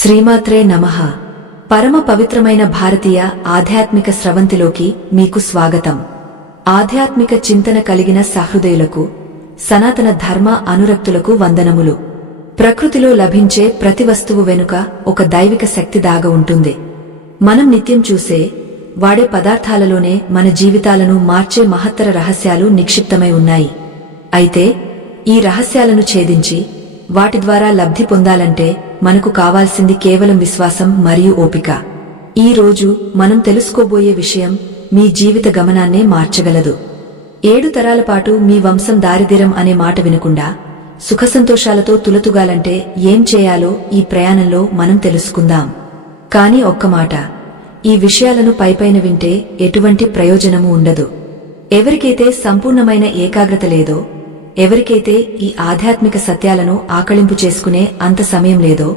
శ్రీమాత్రే నమః. పరమ పవిత్రమైన భారతీయ ఆధ్యాత్మిక స్రవంతిలోకి మీకు స్వాగతం. ఆధ్యాత్మిక చింతన కలిగిన సహృదయులకు, సనాతన ధర్మ అనురక్తులకు వందనములు. ప్రకృతిలో లభించే ప్రతి వస్తువు వెనుక ఒక దైవిక శక్తి దాగ ఉంటుంది. మనం నిత్యం చూసే, వాడే పదార్థాలలోనే మన జీవితాలను మార్చే మహత్తర రహస్యాలు నిక్షిప్తమై ఉన్నాయి. అయితే ఈ రహస్యాలను ఛేదించి వాటి ద్వారా లబ్ధి పొందాలంటే మనకు కావాల్సింది కేవలం విశ్వాసం మరియు ఓపిక. ఈ రోజు మనం తెలుసుకోబోయే విషయం మీ జీవిత గమనాన్నే మార్చగలదు. 7 తరాల పాటు మీ వంశం దారిద్ర్యం అనే మాట వినకుండా సుఖసంతోషాలతో తులతుగాలంటే ఏం చేయాలో ఈ ప్రయాణంలో మనం తెలుసుకుందాం. కాని ఒక్క మాట, ఈ విషయాలను పైపైన వింటే ఎటువంటి ప్రయోజనము ఉండదు. ఎవరికైతే సంపూర్ణమైన ఏకాగ్రత లేదో, ఎవరికైతే ఈ ఆధ్యాత్మిక సత్యాలను ఆకళింపు చేసుకునే అంత సమయం లేదో,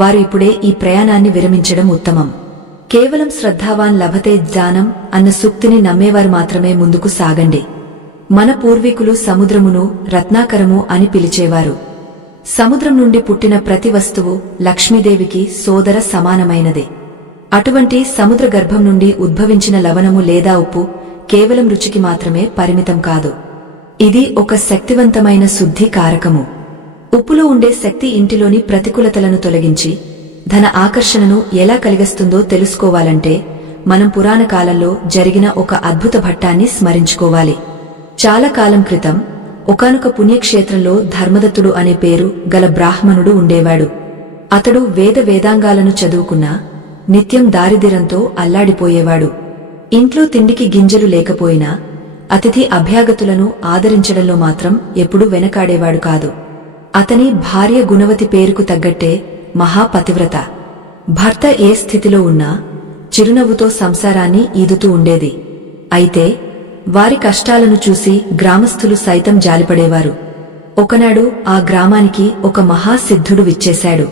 వారు ఇప్పుడే ఈ ప్రయాణాన్ని విరమించడం ఉత్తమం. కేవలం శ్రద్ధావాన్ లభతే జ్ఞానం అన్న సూక్తిని నమ్మేవారు మాత్రమే ముందుకు సాగండి. మన పూర్వీకులు సముద్రమును రత్నాకరము అని పిలిచేవారు. సముద్రం నుండి పుట్టిన ప్రతి వస్తువు లక్ష్మీదేవికి సోదర సమానమైనదే. అటువంటి సముద్ర గర్భం నుండి ఉద్భవించిన లవణము లేదా ఉప్పు కేవలం రుచికి మాత్రమే పరిమితం కాదు. ఇది ఒక శక్తివంతమైన శుద్ధి కారకము. ఉప్పులో ఉండే శక్తి ఇంటిలోని ప్రతికూలతలను తొలగించి ధన ఆకర్షణను ఎలా కలిగిస్తుందో తెలుసుకోవాలంటే మనం పురాణ కాలంలో జరిగిన ఒక అద్భుత ఘట్టాన్ని స్మరించుకోవాలి. చాలా కాలం క్రితం ఒకానొక పుణ్యక్షేత్రంలో ధర్మదత్తుడు అనే పేరు గల బ్రాహ్మణుడు ఉండేవాడు. అతడు వేదాంగాలను చదువుకున్నా నిత్యం దారిద్ర్యంతో అల్లాడిపోయేవాడు. ఇంట్లో తిండికి గింజలు లేకపోయినా అతిథి అభ్యాగతులను ఆదరించడంలో మాత్రం ఎప్పుడూ వెనకాడేవాడు కాదు. అతని భార్య గుణవతి పేరుకు తగ్గట్టే మహాపతివ్రత. భర్త ఏ స్థితిలో ఉన్నా చిరునవ్వుతో సంసారాన్ని ఈదుతూ ఉండేది. అయితే వారి కష్టాలను చూసి గ్రామస్థులు సైతం జాలిపడేవారు. ఒకనాడు ఆ గ్రామానికి ఒక మహాసిద్ధుడు విచ్చేశాడు.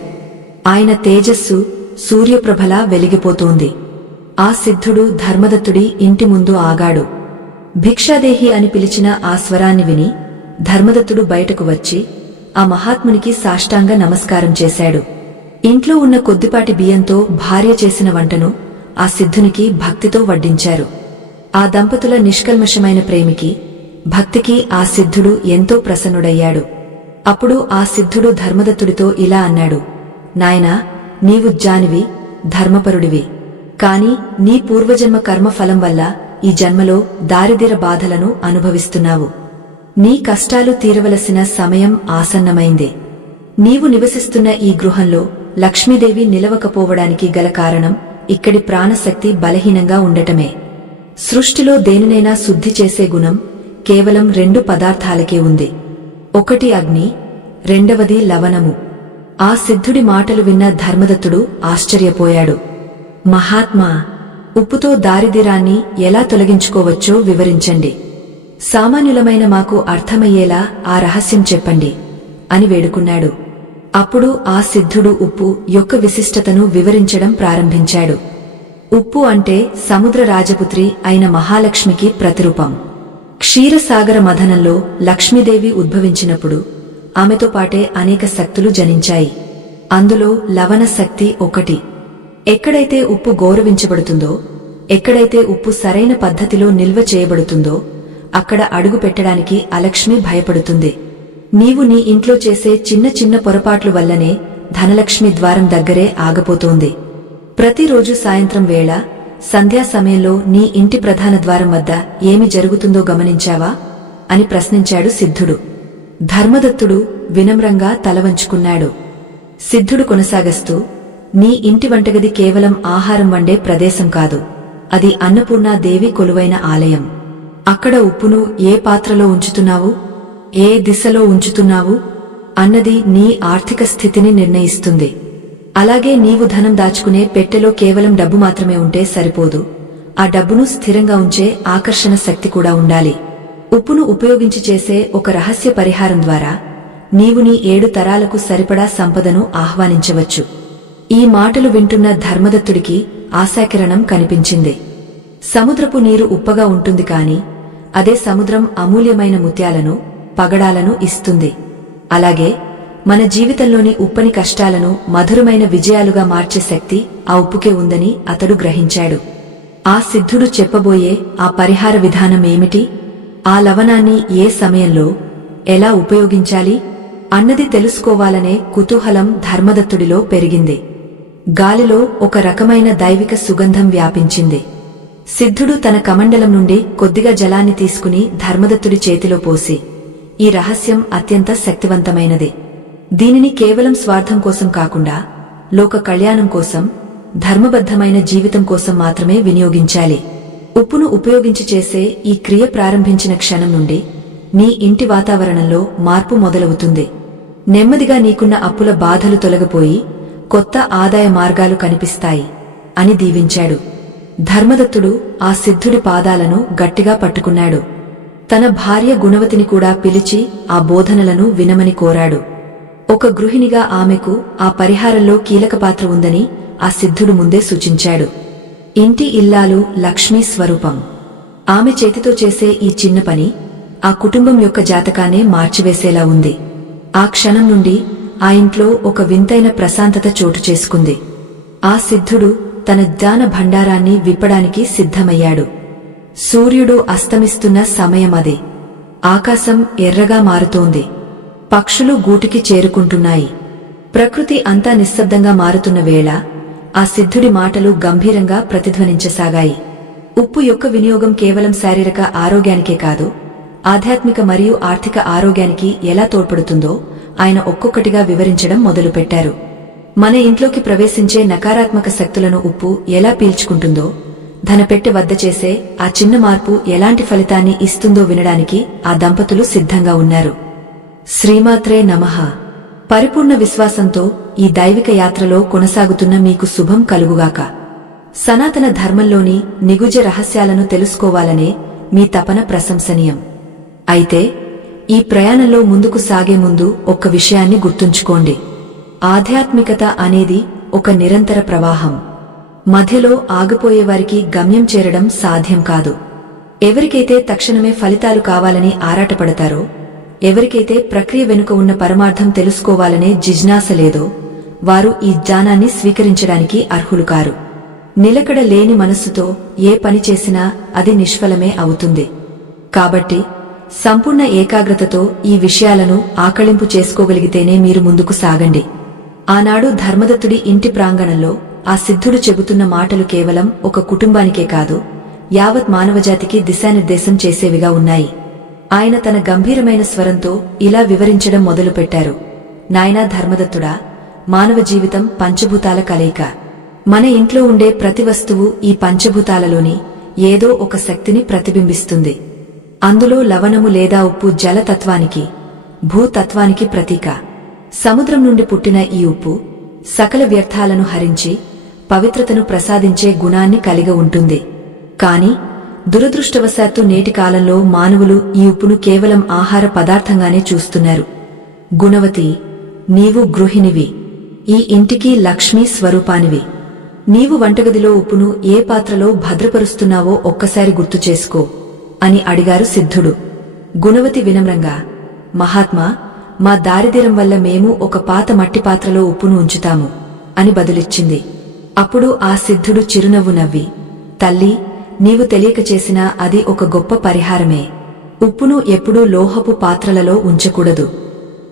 ఆయన తేజస్సు సూర్యప్రభలా వెలిగిపోతోంది. ఆ సిద్ధుడు ధర్మదత్తుడి ఇంటి ముందు ఆగాడు. భిక్షాదేహి అని పిలిచిన ఆ స్వరాన్ని విని ధర్మదత్తుడు బయటకు వచ్చి ఆ మహాత్మునికి సాష్టాంగ నమస్కారం చేశాడు. ఇంట్లో ఉన్న కొద్దిపాటి బియ్యంతో భార్య చేసిన వంటను ఆ సిద్ధునికి భక్తితో వడ్డించారు. ఆ దంపతుల నిష్కల్మషమైన ప్రేమికి, భక్తికి ఆ సిద్ధుడు ఎంతో ప్రసన్నుడయ్యాడు. అప్పుడు ఆ సిద్ధుడు ధర్మదత్తుడితో ఇలా అన్నాడు: నాయనా, నీవు జ్ఞానివి, ధర్మపరుడివి. కాని నీ పూర్వజన్మ కర్మఫలం వల్ల ఈ జన్మలో దారిద్ర్య బాధలను అనుభవిస్తున్నావు. నీ కష్టాలు తీరవలసిన సమయం ఆసన్నమైంది. నీవు నివసిస్తున్న ఈ గృహంలో లక్ష్మీదేవి నిలవకపోవడానికి గల కారణం ఇక్కడి ప్రాణశక్తి బలహీనంగా ఉండటమే. సృష్టిలో దేనినైనా శుద్ధి చేసే గుణం కేవలం 2 పదార్థాలకే ఉంది. ఒకటి అగ్ని, రెండవది లవణము. ఆ సిద్ధుడి మాటలు విన్న ధర్మదత్తుడు ఆశ్చర్యపోయాడు. మహాత్మా, ఉప్పుతో దారిద్ర్యాన్ని ఎలా తొలగించుకోవచ్చో వివరించండి. సామాన్యులమైన మాకు అర్థమయ్యేలా ఆ రహస్యం చెప్పండి అని వేడుకున్నాడు. అప్పుడు ఆ సిద్ధుడు ఉప్పు యొక్క విశిష్టతను వివరించడం ప్రారంభించాడు. ఉప్పు అంటే సముద్ర రాజపుత్రి అయిన మహాలక్ష్మికి ప్రతిరూపం. క్షీరసాగర మథనంలో లక్ష్మీదేవి ఉద్భవించినప్పుడు ఆమెతో పాటే అనేక శక్తులు జనించాయి. అందులో లవణ శక్తి ఒకటి. ఎక్కడైతే ఉప్పు గౌరవించబడుతుందో, ఎక్కడైతే ఉప్పు సరైన పద్ధతిలో నిల్వ చేయబడుతుందో అక్కడ అడుగు పెట్టడానికి అలక్ష్మి భయపడుతుంది. నీవు నీ ఇంట్లో చేసే చిన్న చిన్న పొరపాట్ల వల్లనే ధనలక్ష్మి ద్వారం దగ్గరే ఆగపోతోంది. ప్రతిరోజు సాయంత్రం వేళ సంధ్యా సమయంలో నీ ఇంటి ప్రధాన ద్వారం వద్ద ఏమి జరుగుతుందో గమనించావా అని ప్రశ్నించాడు సిద్ధుడు. ధర్మదత్తుడు వినమ్రంగా తలవంచుకున్నాడు. సిద్ధుడు కొనసాగస్తూ, నీ ఇంటి వంటగది కేవలం ఆహారం వండే ప్రదేశం కాదు, అది అన్నపూర్ణాదేవి కొలువైన ఆలయం. అక్కడ ఉప్పును ఏ పాత్రలో ఉంచుతున్నావు, ఏ దిశలో ఉంచుతున్నావు అన్నది నీ ఆర్థిక స్థితిని నిర్ణయిస్తుంది. అలాగే నీవు ధనం దాచుకునే పెట్టెలో కేవలం డబ్బు మాత్రమే ఉంటే సరిపోదు, ఆ డబ్బును స్థిరంగా ఉంచే ఆకర్షణ శక్తి కూడా ఉండాలి. ఉప్పును ఉపయోగించి చేసే ఒక రహస్య పరిహారం ద్వారా నీవు నీ 7 తరాలకు సరిపడా సంపదను ఆహ్వానించవచ్చు. ఈ మాటలు వింటున్న ధర్మదత్తుడికి ఆశాకిరణం కనిపించింది. సముద్రపు నీరు ఉప్పగా ఉంటుంది కాని అదే సముద్రం అమూల్యమైన ముత్యాలను, పగడాలను ఇస్తుంది. అలాగే మన జీవితంలోని ఉప్పని కష్టాలను మధురమైన విజయాలుగా మార్చే శక్తి ఆ ఉప్పుకే ఉందని అతడు గ్రహించాడు. ఆ సిద్ధుడు చెప్పబోయే ఆ పరిహార విధానం ఏమిటి, ఆ లవణాన్ని ఏ సమయంలో ఎలా ఉపయోగించాలి అన్నది తెలుసుకోవాలనే కుతూహలం ధర్మదత్తుడిలో పెరిగింది. గాలిలో ఒక రకమైన దైవిక సుగంధం వ్యాపించింది. సిద్ధుడు తన కమండలం నుండి కొద్దిగా జలాన్ని తీసుకుని ధర్మదత్తుడి చేతిలో పోసి, ఈ రహస్యం అత్యంత శక్తివంతమైనది. దీనిని కేవలం స్వార్థం కోసం కాకుండా లోక కళ్యాణం కోసం, ధర్మబద్ధమైన జీవితం కోసం మాత్రమే వినియోగించాలి. ఉప్పును ఉపయోగించి చేసే ఈ క్రియ ప్రారంభించిన క్షణం నుండి నీ ఇంటి వాతావరణంలో మార్పు మొదలవుతుంది. నెమ్మదిగా నీకున్న అప్పుల బాధలు తొలగిపోయి కొత్త ఆదాయ మార్గాలు కనిపిస్తాయి అని దీవించాడు. ధర్మదత్తుడు ఆ సిద్ధుడి పాదాలను గట్టిగా పట్టుకున్నాడు. తన భార్య గుణవతిని కూడా పిలిచి ఆ బోధనలను వినమని కోరాడు. ఒక గృహిణిగా ఆమెకు ఆ పరిహారంలో కీలక పాత్ర ఉందని ఆ సిద్ధుడు ముందే సూచించాడు. ఇంటి ఇల్లాలు లక్ష్మీ స్వరూపం. ఆమె చేతితో చేసే ఈ చిన్న పని ఆ కుటుంబం యొక్క జాతకాన్నే మార్చివేసేలా ఉంది. ఆ క్షణం నుండి ఆ ఇంట్లో ఒక వింతైన ప్రశాంతత చోటు చేసుకుంది. ఆ సిద్ధుడు తన జ్ఞాన భండారాన్ని విప్పడానికి సిద్ధమయ్యాడు. సూర్యుడు అస్తమిస్తున్న సమయమది. ఆకాశం ఎర్రగా మారుతోంది. పక్షులు గూటికి చేరుకుంటున్నాయి. ప్రకృతి అంతా నిశ్శబ్దంగా మారుతున్న వేళ ఆ సిద్ధుడి మాటలు గంభీరంగా ప్రతిధ్వనించసాగాయి. ఉప్పు యొక్క వినియోగం కేవలం శారీరక ఆరోగ్యానికే కాదు, ఆధ్యాత్మిక మరియు ఆర్థిక ఆరోగ్యానికి ఎలా తోడ్పడుతుందో ఆయన ఒక్కొక్కటిగా వివరించడం మొదలుపెట్టారు. మన ఇంట్లోకి ప్రవేశించే నకారాత్మక శక్తులను ఉప్పు ఎలా పీల్చుకుంటుందో, ధనపెట్టె వద్ద చేసే ఆ చిన్న మార్పు ఎలాంటి ఫలితాన్ని ఇస్తుందో వినడానికి ఆ దంపతులు సిద్ధంగా ఉన్నారు. శ్రీమాత్రే నమః. పరిపూర్ణ విశ్వాసంతో ఈ దైవిక యాత్రలో కొనసాగుతున్న మీకు శుభం కలుగుగాక. సనాతన ధర్మంలోని నిగుజ రహస్యాలను తెలుసుకోవాలనే మీ తపన ప్రశంసనీయం. అయితే ఈ ప్రయాణంలో ముందుకు సాగే ముందు ఒక్క విషయాన్ని గుర్తుంచుకోండి. ఆధ్యాత్మికత అనేది ఒక నిరంతర ప్రవాహం. మధ్యలో ఆగిపోయేవారికి గమ్యం చేరడం సాధ్యం కాదు. ఎవరికైతే తక్షణమే ఫలితాలు కావాలని ఆరాటపడతారో, ఎవరికైతే ప్రక్రియ వెనుక ఉన్న పరమార్థం తెలుసుకోవాలనే జిజ్ఞాస లేదో, వారు ఈ జ్ఞానాన్ని స్వీకరించడానికి అర్హులు కారు. నిలకడ లేని మనస్సుతో ఏ పని చేసినా అది నిష్ఫలమే అవుతుంది. కాబట్టి సంపూర్ణ ఏకాగ్రతతో ఈ విషయాలను ఆకళింపు చేసుకోగలిగితేనే మీరు ముందుకు సాగండి. ఆనాడు ధర్మదత్తుడి ఇంటి ప్రాంగణంలో ఆ సిద్ధుడు చెబుతున్న మాటలు కేవలం ఒక కుటుంబానికే కాదు, యావత్ మానవజాతికి దిశానిర్దేశం చేసేవిగా ఉన్నాయి. ఆయన తన గంభీరమైన స్వరంతో ఇలా వివరించడం మొదలుపెట్టారు. నాయనా ధర్మదత్తుడా, మానవ జీవితం పంచభూతాల కలయిక. మన ఇంట్లో ఉండే ప్రతి వస్తువు ఈ పంచభూతాలలోని ఏదో ఒక శక్తిని ప్రతిబింబిస్తుంది. అందులో లవణము లేదా ఉప్పు జలతత్వానికి, భూతత్వానికి ప్రతీక. సముద్రం నుండి పుట్టిన ఈ ఉప్పు సకల వ్యర్థాలను హరించి పవిత్రతను ప్రసాదించే గుణాన్ని కలిగి ఉంటుంది. కాని దురదృష్టవశాత్తు నేటి కాలంలో మానవులు ఈ ఉప్పును కేవలం ఆహార పదార్థంగానే చూస్తున్నారు. గుణవతి, నీవు గృహిణివి, ఈ ఇంటికి లక్ష్మీ స్వరూపానివి. నీవు వంటగదిలో ఉప్పును ఏ పాత్రలో భద్రపరుస్తున్నావో ఒక్కసారి గుర్తు చేసుకో అని అడిగారు సిద్ధుడు. గుణవతి వినమ్రంగా, మహాత్మా, మా దారిద్ర్యం వల్ల మేము ఒక పాత మట్టి పాత్రలో ఉప్పును ఉంచుతాము అని బదులిచ్చింది. అప్పుడు ఆ సిద్ధుడు చిరునవ్వు నవ్వి, తల్లి, నీవు తెలియక చేసినా అది ఒక గొప్ప పరిహారమే. ఉప్పును ఎప్పుడూ లోహపు పాత్రలలో ఉంచకూడదు.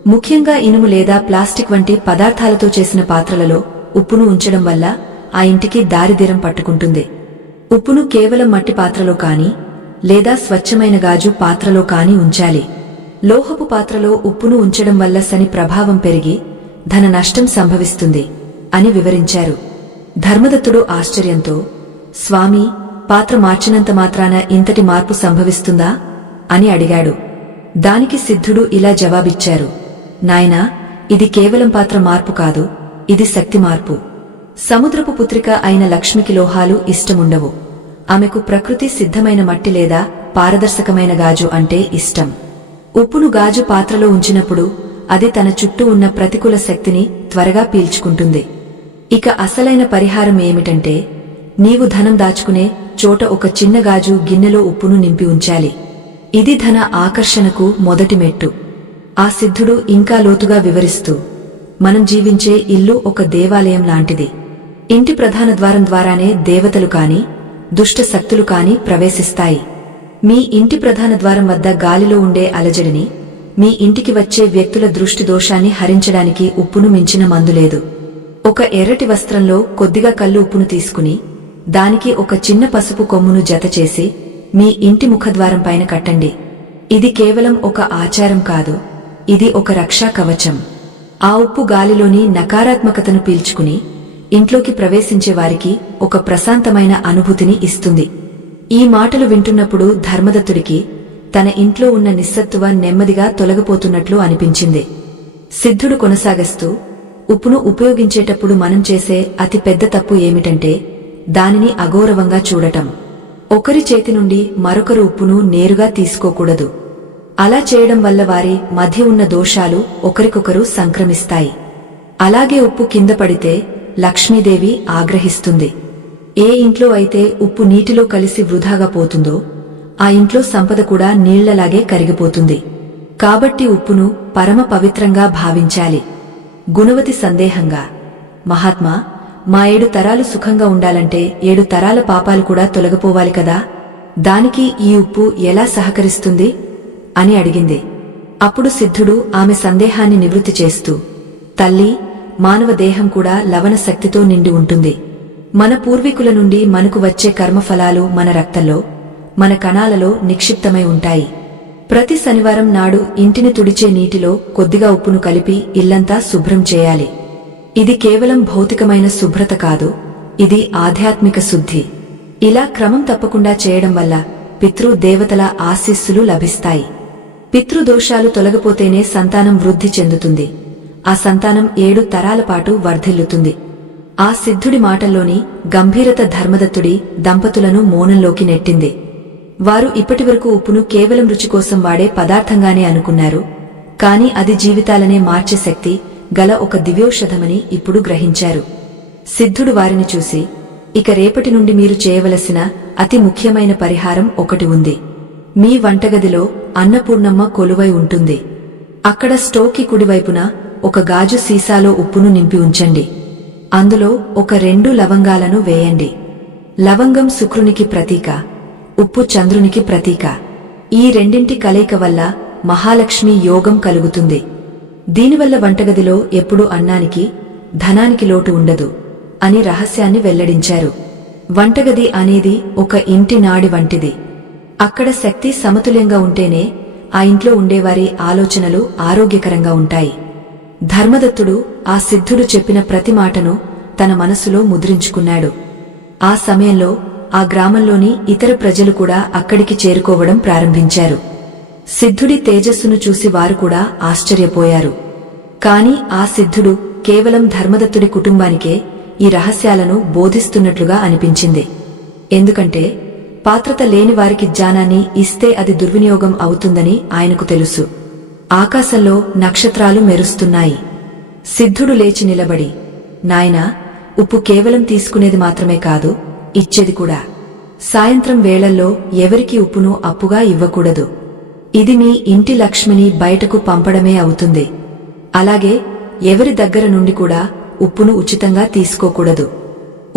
ముఖ్యంగా ఇనుము లేదా ప్లాస్టిక్ వంటి పదార్థాలతో చేసిన పాత్రలలో ఉప్పును ఉంచడం వల్ల ఆ ఇంటికి దారిద్ర్యం పట్టుకుంటుంది. ఉప్పును కేవలం మట్టి పాత్రలో కాని లేదా స్వచ్ఛమైన గాజు పాత్రలో కాని ఉంచాలి. లోహపు పాత్రలో ఉప్పును ఉంచడం వల్ల శని ప్రభావం పెరిగి ధన నష్టం సంభవిస్తుంది అని వివరించారు. ధర్మదత్తుడు ఆశ్చర్యంతో, స్వామీ, పాత్ర మార్చినంత మాత్రాన ఇంతటి మార్పు సంభవిస్తుందా అని అడిగాడు. దానికి సిద్ధుడు ఇలా జవాబిచ్చారు. నాయనా, ఇది కేవలం పాత్ర మార్పు కాదు, ఇది శక్తి మార్పు. సముద్రపు పుత్రిక అయిన లక్ష్మికి లోహాలు ఇష్టముండవు. ఆమెకు ప్రకృతి సిద్ధమైన మట్టి లేదా పారదర్శకమైన గాజు అంటే ఇష్టం. ఉప్పును గాజు పాత్రలో ఉంచినప్పుడు అది తన చుట్టూ ఉన్న ప్రతికూల శక్తిని త్వరగా పీల్చుకుంటుంది. ఇక అసలైన పరిహారం ఏమిటంటే, నీవు ధనం దాచుకునే చోట ఒక చిన్న గాజు గిన్నెలో ఉప్పును నింపి ఉంచాలి. ఇది ధన ఆకర్షణకు మొదటి మెట్టు. ఆ సిద్ధుడు ఇంకా లోతుగా వివరిస్తూ, మనం జీవించే ఇల్లు ఒక దేవాలయం లాంటిది. ఇంటి ప్రధాన ద్వారం ద్వారానే దేవతలు కాని దుష్ట శక్తులు కాని ప్రవేశిస్తాయి. మీ ఇంటి ప్రధాన ద్వారం వద్ద గాలిలో ఉండే అలజడిని, మీ ఇంటికి వచ్చే వ్యక్తుల దృష్టి దోషాన్ని హరించడానికి ఉప్పును మించిన మందులేదు. ఒక ఎర్రటి వస్త్రంలో కొద్దిగా కల్లు ఉప్పును తీసుకుని దానికి ఒక చిన్న పసుపు కొమ్మును జతచేసి మీ ఇంటి ముఖద్వారం పైన కట్టండి. ఇది కేవలం ఒక ఆచారం కాదు, ఇది ఒక రక్షా కవచం. ఆ ఉప్పు గాలిలోని నకారాత్మకతను పీల్చుకుని ఇంట్లోకి ప్రవేశించే వారికి ఒక ప్రశాంతమైన అనుభూతిని ఇస్తుంది. ఈ మాటలు వింటున్నప్పుడు ధర్మదత్తుడికి తన ఇంట్లో ఉన్న నిస్సత్తువ నెమ్మదిగా తొలగిపోతున్నట్లు అనిపించింది. సిద్ధుడు కొనసాగస్తూ, ఉప్పును ఉపయోగించేటప్పుడు మనం చేసే అతి పెద్ద తప్పు ఏమిటంటే దానిని అగౌరవంగా చూడటం. ఒకరి చేతి నుండి మరొకరు ఉప్పును నేరుగా తీసుకోకూడదు. అలా చేయడం వల్ల వారి మధ్య ఉన్న దోషాలు ఒకరికొకరు సంక్రమిస్తాయి. అలాగే ఉప్పు కింద పడితే లక్ష్మీదేవి ఆగ్రహిస్తుంది. ఏ ఇంట్లో అయితే ఉప్పు నీటిలో కలిసి వృధాగా పోతుందో ఆ ఇంట్లో సంపద కూడా నీళ్లలాగే కరిగిపోతుంది. కాబట్టి ఉప్పును పరమ పవిత్రంగా భావించాలి. గుణవతి సందేహంగా, మహాత్మా, మా 7 తరాలు సుఖంగా ఉండాలంటే 7 తరాల పాపాలు కూడా తొలగిపోవాలి కదా, దానికి ఈ ఉప్పు ఎలా సహకరిస్తుంది అని అడిగింది. అప్పుడు సిద్ధుడు ఆమె సందేహాన్ని నివృత్తి చేస్తూ, తల్లి, మానవ దేహం కూడా లవణ శక్తితో నిండి ఉంటుంది. మన పూర్వీకుల నుండి మనకు వచ్చే కర్మఫలాలు మన రక్తంలో, మన కణాలలో నిక్షిప్తమై ఉంటాయి. ప్రతి శనివారం నాడు ఇంటిని తుడిచే నీటిలో కొద్దిగా ఉప్పును కలిపి ఇల్లంతా శుభ్రం చేయాలి. ఇది కేవలం భౌతికమైన శుభ్రత కాదు, ఇది ఆధ్యాత్మిక శుద్ధి. ఇలా క్రమం తప్పకుండా చేయడం వల్ల పితృదేవతల ఆశీస్సులు లభిస్తాయి. పితృదోషాలు తొలగిపోతేనే సంతానం వృద్ధి చెందుతుంది. ఆ సంతానం 7 తరాల పాటు వర్ధిల్లుతుంది. ఆ సిద్ధుడి మాటల్లోని గంభీరత ధర్మదత్తుడి దంపతులను మౌనంలోకి నెట్టింది. వారు ఇప్పటివరకు ఉప్పును కేవలం రుచి కోసం వాడే పదార్థంగానే అనుకున్నారు. కాని అది జీవితాలనే మార్చే శక్తి గల ఒక దివ్యౌషధమని ఇప్పుడు గ్రహించారు. సిద్ధుడు వారిని చూసి, ఇక రేపటి నుండి మీరు చేయవలసిన అతి ముఖ్యమైన పరిహారం ఒకటి ఉంది. మీ వంటగదిలో అన్నపూర్ణమ్మ కొలువై ఉంటుంది. అక్కడ స్టోకి కుడివైపున ఒక గాజు సీసాలో ఉప్పును నింపి ఉంచండి. అందులో ఒక 2 లవంగాలను వేయండి. లవంగం శుక్రునికి ప్రతీక, ఉప్పు చంద్రునికి ప్రతీక. ఈ రెండింటి కలయిక వల్ల మహాలక్ష్మి యోగం కలుగుతుంది. దీనివల్ల వంటగదిలో ఎప్పుడూ అన్నానికి, ధనానికి లోటు ఉండదు అని రహస్యాన్ని వెల్లడించారు. వంటగది అనేది ఒక ఇంటి నాడి వంటిది. అక్కడ శక్తి సమతుల్యంగా ఉంటేనే ఆ ఇంట్లో ఉండేవారి ఆలోచనలు ఆరోగ్యకరంగా ఉంటాయి. ధర్మదత్తుడు ఆ సిద్ధుడు చెప్పిన ప్రతి మాటను తన మనసులో ముద్రించుకున్నాడు. ఆ సమయంలో ఆ గ్రామంలోని ఇతర ప్రజలు కూడా అక్కడికి చేరుకోవడం ప్రారంభించారు. సిద్ధుడి తేజస్సును చూసి వారు కూడా ఆశ్చర్యపోయారు. కాని ఆ సిద్ధుడు కేవలం ధర్మదత్తుడి కుటుంబానికే ఈ రహస్యాలను బోధిస్తున్నట్లుగా అనిపించింది. ఎందుకంటే పాత్రత లేని వారికి జ్ఞానాన్ని ఇస్తే అది దుర్వినియోగం అవుతుందని ఆయనకు తెలుసు. ఆకాశంలో నక్షత్రాలు మెరుస్తున్నాయి. సిద్ధుడు లేచి నిలబడి, నాయనా, ఉప్పు కేవలం తీసుకునేది మాత్రమే కాదు, ఇచ్చేది కూడా. సాయంత్రం వేళల్లో ఎవరికి ఉప్పును అప్పుగా ఇవ్వకూడదు. ఇది మీ ఇంటి లక్ష్మిని బయటకు పంపడమే అవుతుంది. అలాగే ఎవరి దగ్గర నుండి కూడా ఉప్పును ఉచితంగా తీసుకోకూడదు.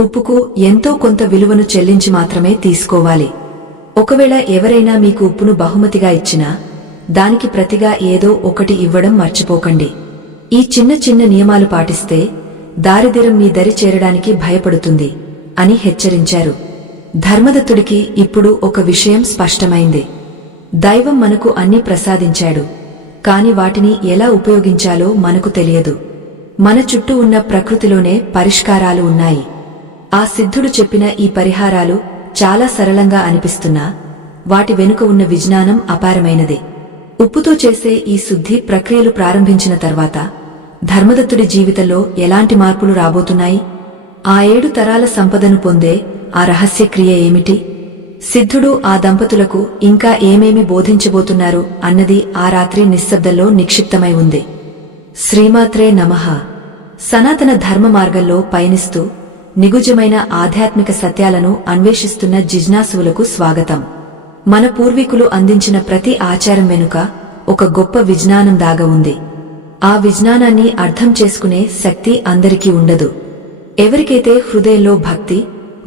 ఉప్పుకు ఎంతో కొంత విలువను చెల్లించి మాత్రమే తీసుకోవాలి. ఒకవేళ ఎవరైనా మీకు ఉప్పును బహుమతిగా ఇచ్చినా దానికి ప్రతిగా ఏదో ఒకటి ఇవ్వడం మర్చిపోకండి. ఈ చిన్న చిన్న నియమాలు పాటిస్తే దారిద్ర్యం మీ దరి చేరడానికి భయపడుతుంది అని హెచ్చరించారు. ధర్మదత్తుడికి ఇప్పుడు ఒక విషయం స్పష్టమైంది. దైవం మనకు అన్నీ ప్రసాదించాడు, కాని వాటిని ఎలా ఉపయోగించాలో మనకు తెలియదు. మన చుట్టూ ఉన్న ప్రకృతిలోనే పరిష్కారాలు ఉన్నాయి. ఆ సిద్ధుడు చెప్పిన ఈ పరిహారాలు చాలా సరళంగా అనిపిస్తున్నా వాటి వెనుక ఉన్న విజ్ఞానం అపారమైనది. ఉప్పుతో చేసే ఈ శుద్ధి ప్రక్రియలు ప్రారంభించిన తర్వాత ధర్మదత్తుడి జీవితంలో ఎలాంటి మార్పులు రాబోతున్నాయి? ఆ 7 తరాల సంపదను పొందే ఆ రహస్య క్రియ ఏమిటి? సిద్ధుడు ఆ దంపతులకు ఇంకా ఏమేమి బోధించబోతున్నారు అన్నది ఆ రాత్రి నిశ్శబ్దంలో నిక్షిప్తమై ఉంది. శ్రీమాత్రే నమః. సనాతన ధర్మ మార్గంలో పయనిస్తూ నిగుజమైన ఆధ్యాత్మిక సత్యాలను అన్వేషిస్తున్న జిజ్ఞాసువులకు స్వాగతం. మన పూర్వీకులు అందించిన ప్రతి ఆచారం వెనుక ఒక గొప్ప విజ్ఞానం దాగా ఉంది. ఆ విజ్ఞానాన్ని అర్థం చేసుకునే శక్తి అందరికీ ఉండదు. ఎవరికైతే హృదయంలో భక్తి,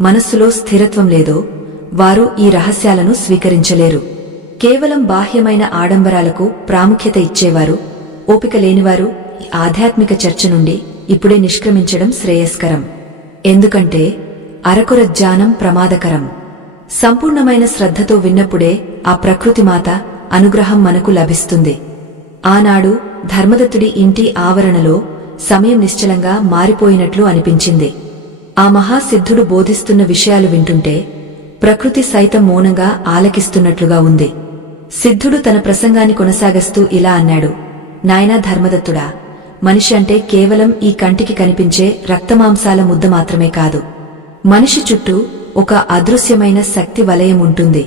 మనస్సులో స్థిరత్వం లేదో వారు ఈ రహస్యాలను స్వీకరించలేరు. కేవలం బాహ్యమైన ఆడంబరాలకు ప్రాముఖ్యత ఇచ్చేవారు, ఓపిక లేనివారు ఈ ఆధ్యాత్మిక చర్చ నుండి ఇప్పుడే నిష్క్రమించడం శ్రేయస్కరం. ఎందుకంటే అరకొర జ్ఞానం ప్రమాదకరం. సంపూర్ణమైన శ్రద్ధతో విన్నప్పుడే ఆ ప్రకృతిమాత అనుగ్రహం మనకు లభిస్తుంది. ఆనాడు ధర్మదత్తుడి ఇంటి ఆవరణలో సమయం నిశ్చలంగా మారిపోయినట్లు అనిపించింది. ఆ మహాసిద్ధుడు బోధిస్తున్న విషయాలు వింటుంటే ప్రకృతి సైతం మౌనంగా ఆలకిస్తున్నట్లుగా ఉంది. సిద్ధుడు తన ప్రసంగాన్ని కొనసాగిస్తూ ఇలా అన్నాడు: నాయనా ధర్మదత్తుడా, మనిషి అంటే కేవలం ఈ కంటికి కనిపించే రక్తమాంసాల ముద్ద మాత్రమే కాదు. మనిషి చుట్టూ ఒక అదృశ్యమైన శక్తి వలయం ఉంటుంది.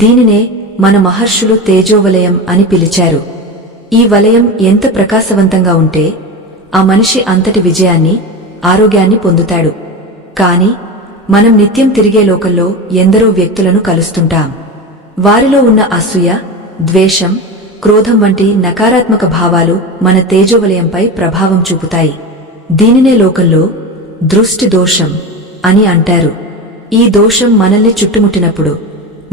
దీనినే మన మహర్షులు తేజోవలయం అని పిలిచారు. ఈ వలయం ఎంత ప్రకాశవంతంగా ఉంటే ఆ మనిషి అంతటి విజయాన్ని, ఆరోగ్యాన్ని పొందుతాడు. కాని మనం నిత్యం తిరిగే లోకంలో ఎందరో వ్యక్తులను కలుస్తుంటాం. వారిలో ఉన్న అసూయ, ద్వేషం, క్రోధం వంటి నకారాత్మక భావాలు మన తేజోవలయంపై ప్రభావం చూపుతాయి. దీనినే లోకంలో దృష్టి దోషం అని అంటారు. ఈ దోషం మనల్ని చుట్టుముట్టినప్పుడు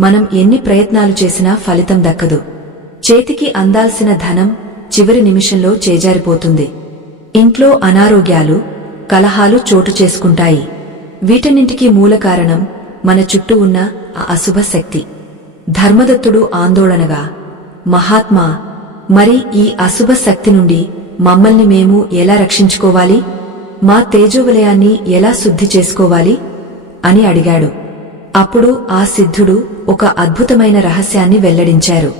మనం ఎన్ని ప్రయత్నాలు చేసినా ఫలితం దక్కదు. చేతికి అందాల్సిన ధనం చివరి నిమిషంలో చేజారిపోతుంది. ఇంట్లో అనారోగ్యాలు, కలహాలు చోటు చేసుకుంటాయి. వీటన్నింటికీ మూల కారణం మన చుట్టూ ఉన్న ఆ అశుభ శక్తి. ధర్మదత్తుడు ఆందోళనగా, మహాత్మా, మరి ఈ అశుభ శక్తి నుండి మమ్మల్ని మేము ఎలా రక్షించుకోవాలి? మా తేజోవలయాన్ని ఎలా శుద్ధి చేసుకోవాలి అని అడిగాడు. అప్పుడు ఆ సిద్ధుడు ఒక అద్భుతమైన రహస్యాన్ని వెల్లడించారు.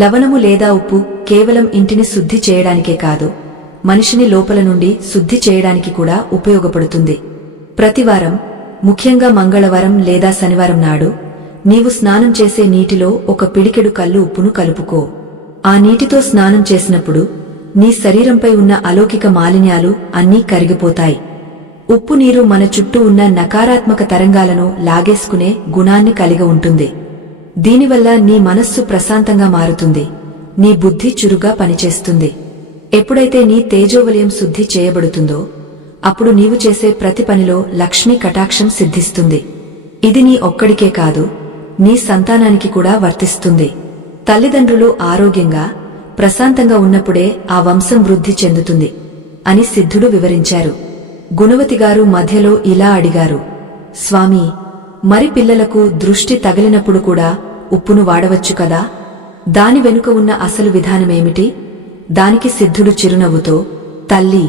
లవణము లేదా ఉప్పు కేవలం ఇంటిని శుద్ధి చేయడానికే కాదు, మనిషిని లోపల నుండి శుద్ధి చేయడానికి కూడా ఉపయోగపడుతుంది. ప్రతివారం, ముఖ్యంగా మంగళవారం లేదా శనివారం నాడు నీవు స్నానం చేసే నీటిలో ఒక పిడికెడు కల్లు ఉప్పును కలుపుకో. ఆ నీటితో స్నానం చేసినప్పుడు నీ శరీరంపై ఉన్న అలౌకిక మాలిన్యాలు అన్నీ కరిగిపోతాయి. ఉప్పు నీరు మన చుట్టూ ఉన్న నకారాత్మక తరంగాలను లాగేసుకునే గుణాన్ని కలిగి ఉంటుంది. దీనివల్ల నీ మనస్సు ప్రశాంతంగా మారుతుంది, నీ బుద్ధి చురుగా పనిచేస్తుంది. ఎప్పుడైతే నీ తేజోవలయం శుద్ధి చేయబడుతుందో అప్పుడు నీవు చేసే ప్రతి పనిలో లక్ష్మీ కటాక్షం సిద్ధిస్తుంది. ఇది నీ ఒక్కడికే కాదు, నీ సంతానానికి కూడా వర్తిస్తుంది. తల్లిదండ్రులు ఆరోగ్యంగా, ప్రశాంతంగా ఉన్నప్పుడే ఆ వంశం వృద్ధి చెందుతుంది అని సిద్ధుడు వివరించారు. గుణవతిగారు మధ్యలో ఇలా అడిగారు: స్వామీ, మరి పిల్లలకు దృష్టి తగిలినప్పుడు కూడా ఉప్పును వాడవచ్చు కదా? దాని వెనుక ఉన్న అసలు విధానమేమిటి? దానికి సిద్ధుడు చిరునవ్వుతో, తల్లి,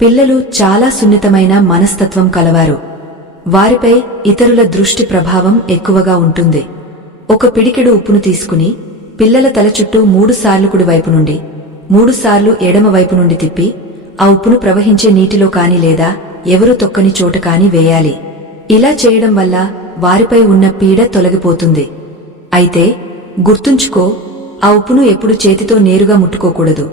పిల్లలు చాలా సున్నితమైన మనస్తత్వం కలవారు. వారిపై ఇతరుల దృష్టి ప్రభావం ఎక్కువగా ఉంటుంది. ఒక పిడికెడు ఉప్పును తీసుకుని పిల్లల తల చుట్టూ 3 సార్లు కుడి వైపు నుండి, 3 సార్లు ఎడమ వైపు నుండి తిప్పి ఆ ఉప్పును ప్రవహించే నీటిలో కాని లేదా ఎవరు తొక్కని చోట కాని వేయాలి. ఇలా చేయడం వల్ల వారిపై ఉన్న పీడ తొలగిపోతుంది. అయితే గుర్తుంచుకో, ఆ ఉప్పును ఎప్పుడు చేతితో నేరుగా ముట్టుకోకూడదు.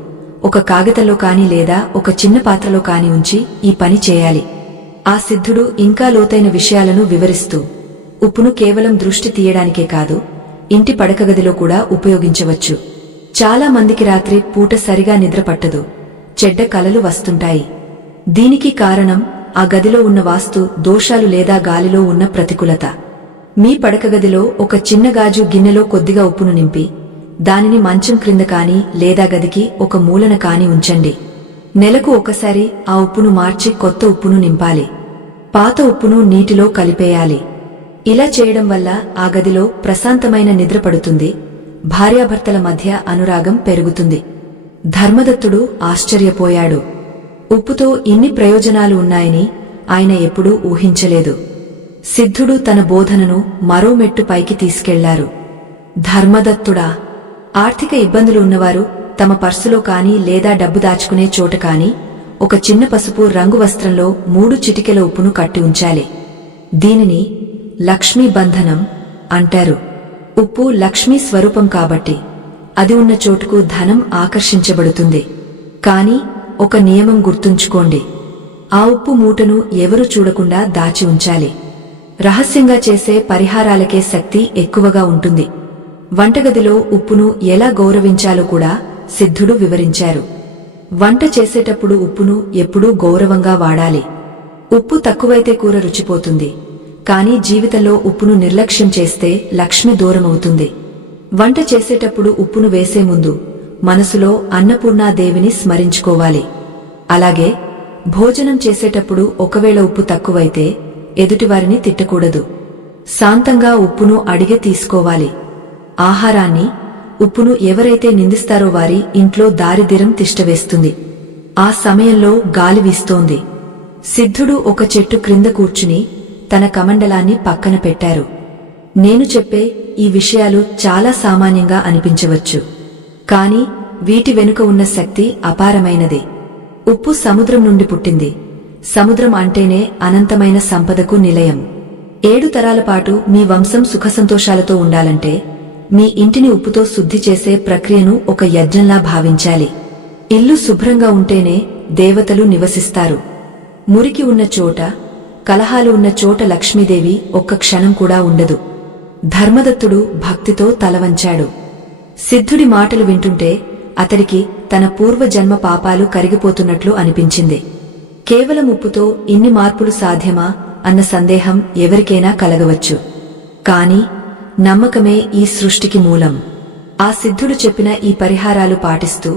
ఒక కాగితంలో కాని లేదా ఒక చిన్న పాత్రలో కాని ఉంచి ఈ పని చేయాలి. ఆ సిద్ధుడు ఇంకా లోతైన విషయాలను వివరిస్తూ, ఉప్పును కేవలం దృష్టి తీయడానికే కాదు, ఇంటి పడకగదిలో కూడా ఉపయోగించవచ్చు. చాలా మందికి రాత్రి పూట సరిగా నిద్ర పట్టదు, చెడ్డ కలలు వస్తుంటాయి. దీనికి కారణం ఆ గదిలో ఉన్న వాస్తు దోషాలు లేదా గాలిలో ఉన్న ప్రతికూలత. మీ పడకగదిలో ఒక చిన్న గాజు గిన్నెలో కొద్దిగా ఉప్పును నింపి దానిని మంచం క్రింద కాని లేదా గదికి ఒక మూలన కాని ఉంచండి. నెలకు ఒకసారి ఆ ఉప్పును మార్చి కొత్త ఉప్పును నింపాలి. పాత ఉప్పును నీటిలో కలిపేయాలి. ఇలా చేయడం వల్ల ఆ గదిలో ప్రశాంతమైన నిద్ర పడుతుంది, భార్యాభర్తల మధ్య అనురాగం పెరుగుతుంది. ధర్మదత్తుడు ఆశ్చర్యపోయాడు. ఉప్పుతో ఇన్ని ప్రయోజనాలు ఉన్నాయని ఆయన ఎప్పుడూ ఊహించలేదు. సిద్ధుడు తన బోధనను మరో మెట్టు పైకి తీసుకెళ్లారు. ధర్మదత్తుడా, ఆర్థిక ఇబ్బందులు ఉన్నవారు తమ పర్సులో కాని లేదా డబ్బు దాచుకునే చోట కాని ఒక చిన్న పసుపు రంగు వస్త్రంలో 3 చిటికెల ఉప్పును కట్టి ఉంచాలి. దీనిని లక్ష్మీ బంధనం అంటారు. ఉప్పు లక్ష్మీ స్వరూపం కాబట్టి అది ఉన్న చోటుకు ధనం ఆకర్షించబడుతుంది. కాని ఒక నియమం గుర్తుంచుకోండి, ఆ ఉప్పు మూటను ఎవరూ చూడకుండా దాచి ఉంచాలి. రహస్యంగా చేసే పరిహారాలకే శక్తి ఎక్కువగా ఉంటుంది. వంటగదిలో ఉప్పును ఎలా గౌరవించాలో కూడా సిద్ధుడు వివరించారు. వంట చేసేటప్పుడు ఉప్పును ఎప్పుడూ గౌరవంగా వాడాలి. ఉప్పు తక్కువైతే కూర రుచిపోతుంది, కానీ జీవితంలో ఉప్పును నిర్లక్ష్యం చేస్తే లక్ష్మి దూరమవుతుంది. వంట చేసేటప్పుడు ఉప్పును వేసే ముందు మనసులో అన్నపూర్ణాదేవిని స్మరించుకోవాలి. అలాగే భోజనం చేసేటప్పుడు ఒకవేళ ఉప్పు తక్కువైతే ఎదుటివారిని తిట్టకూడదు. శాంతంగా ఉప్పును అడిగే తీసుకోవాలి. ఆహారాన్ని, ఉప్పును ఎవరైతే నిందిస్తారో వారి ఇంట్లో దారిద్ర్యం తిష్టవేస్తుంది. ఆ సమయంలో గాలి వీస్తోంది. సిద్ధుడు ఒక చెట్టు క్రింద కూర్చుని తన కమండలాన్ని పక్కన పెట్టారు. నేను చెప్పే ఈ విషయాలు చాలా సామాన్యంగా అనిపించవచ్చు, కాని వీటి వెనుక ఉన్న శక్తి అపారమైనది. ఉప్పు సముద్రం నుండి పుట్టింది. సముద్రం అంటేనే అనంతమైన సంపదకు నిలయం. 7 తరాల పాటు మీ వంశం సుఖసంతోషాలతో ఉండాలంటే మీ ఇంటిని ఉప్పుతో శుద్ధి చేసే ప్రక్రియను ఒక యజ్ఞంలా భావించాలి. ఇల్లు శుభ్రంగా ఉంటేనే దేవతలు నివసిస్తారు. మురికి ఉన్న చోట, కలహాలు ఉన్న చోట లక్ష్మీదేవి ఒక్క క్షణం కూడా ఉండదు. ధర్మదత్తుడు భక్తితో తలవంచాడు. సిద్ధుడి మాటలు వింటుంటే అతడికి తన పూర్వజన్మ పాపాలు కరిగిపోతున్నట్లు అనిపించింది. కేవలం ఉప్పుతో ఇన్ని మార్పులు సాధ్యమా అన్న సందేహం ఎవరికైనా కలగవచ్చు. కాని నమ్మకమే ఈ సృష్టికి మూలం. ఆ సిద్ధుడు చెప్పిన ఈ పరిహారాలు పాటిస్తూ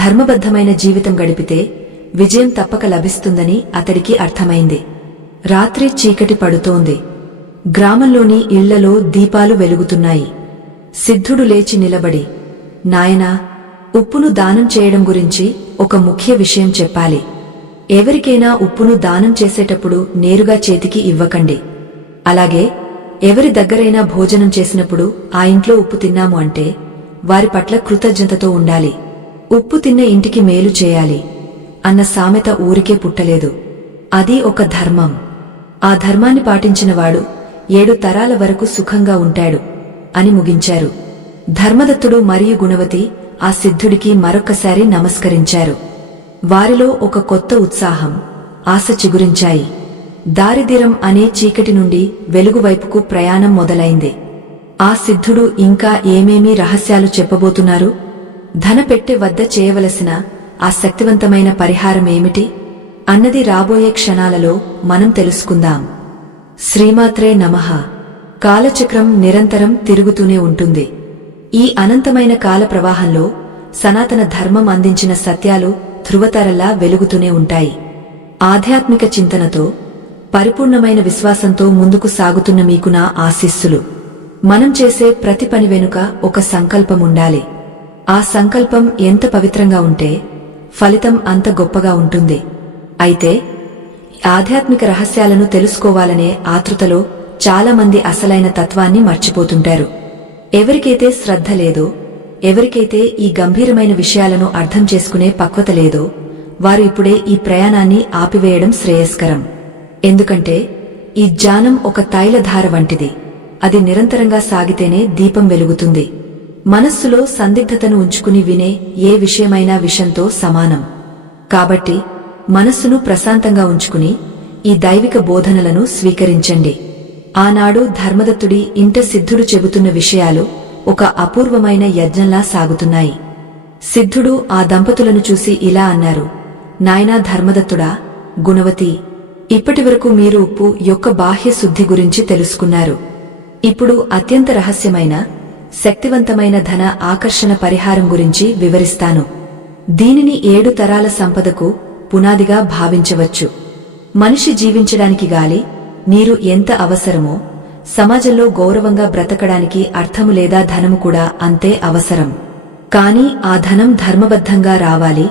ధర్మబద్ధమైన జీవితం గడిపితే విజయం తప్పక లభిస్తుందని అతడికి అర్థమైంది. రాత్రి చీకటి పడుతోంది. గ్రామంలోని ఇళ్లలో దీపాలు వెలుగుతున్నాయి. సిద్ధుడు లేచి నిలబడి, నాయనా, ఉప్పును దానం చేయడం గురించి ఒక ముఖ్య విషయం చెప్పాలి. ఎవరికైనా ఉప్పును దానం చేసేటప్పుడు నేరుగా చేతికి ఇవ్వకండి. అలాగే ఎవరి దగ్గరైనా భోజనం చేసినప్పుడు ఆ ఇంట్లో ఉప్పు తిన్నాము అంటే వారి పట్ల కృతజ్ఞతతో ఉండాలి. ఉప్పు తిన్న ఇంటికి మేలు చేయాలి అన్న సామెత ఊరికే పుట్టలేదు. అది ఒక ధర్మం. ఆ ధర్మాన్ని పాటించినవాడు 7 తరాల వరకు సుఖంగా ఉంటాడు అని ముగించారు. ధర్మదత్తుడు మరియు గుణవతి ఆ సిద్ధుడికి మరొక్కసారి నమస్కరించారు. వారిలో ఒక కొత్త ఉత్సాహం, ఆశ చిగురించాయి. దారిద్ర్యం అనే చీకటి నుండి వెలుగువైపుకు ప్రయాణం మొదలైంది. ఆ సిద్ధుడు ఇంకా ఏమేమీ రహస్యాలు చెప్పబోతున్నారు? ధనపెట్టె వద్ద చేయవలసిన ఆ శక్తివంతమైన పరిహారమేమిటి అన్నది రాబోయే క్షణాలలో మనం తెలుసుకుందాం. శ్రీమాత్రే నమః. కాలచక్రం నిరంతరం తిరుగుతూనే ఉంటుంది. ఈ అనంతమైన కాల ప్రవాహంలో సనాతన ధర్మం అందించిన సత్యాలు ధృవతారల్లా వెలుగుతూనే ఉంటాయి. ఆధ్యాత్మిక చింతనతో, పరిపూర్ణమైన విశ్వాసంతో ముందుకు సాగుతున్న మీకు నా ఆశీస్సులు. మనం చేసే ప్రతి పని వెనుక ఒక సంకల్పముండాలి. ఆ సంకల్పం ఎంత పవిత్రంగా ఉంటే ఫలితం అంత గొప్పగా ఉంటుంది. అయితే ఆధ్యాత్మిక రహస్యాలను తెలుసుకోవాలనే ఆతృతలో చాలామంది అసలైన తత్వాన్ని మర్చిపోతుంటారు. ఎవరికైతే శ్రద్ధ లేదో, ఎవరికైతే ఈ గంభీరమైన విషయాలను అర్థం చేసుకునే పక్వత లేదో వారు ఇప్పుడే ఈ ప్రయాణాన్ని ఆపివేయడం శ్రేయస్కరం. ఎందుకంటే ఈ జ్ఞానం ఒక తైలధార వంటిది. అది నిరంతరంగా సాగితేనే దీపం వెలుగుతుంది. మనస్సులో సందిగ్ధతను ఉంచుకుని వినే ఏ విషయమైనా విషంతో సమానం. కాబట్టి మనస్సును ప్రశాంతంగా ఉంచుకుని ఈ దైవిక బోధనలను స్వీకరించండి. ఆనాడు ధర్మదత్తుడి ఇంట సిద్ధుడు చెబుతున్న విషయాలు ఒక అపూర్వమైన యజ్ఞంలా సాగుతున్నాయి. సిద్ధుడు ఆ దంపతులను చూసి ఇలా అన్నారు, నాయనా ధర్మదత్తుడా, గుణవతి, ఇప్పటివరకు మీరు ఉప్పు యొక్క బాహ్య శుద్ధి గురించి తెలుసుకున్నారు. ఇప్పుడు అత్యంత రహస్యమైన, శక్తివంతమైన ధన ఆకర్షణ పరిహారం గురించి వివరిస్తాను. దీనిని 7 తరాల సంపదకు పునాదిగా భావించవచ్చు. మనిషి జీవించడానికి గాలి, నీరు ఎంత అవసరమో సమాజంలో గౌరవంగా బ్రతకడానికి అర్థము లేదా ధనము కూడా అంతే అవసరం. కాని ఆ ధనం ధర్మబద్ధంగా రావాలి,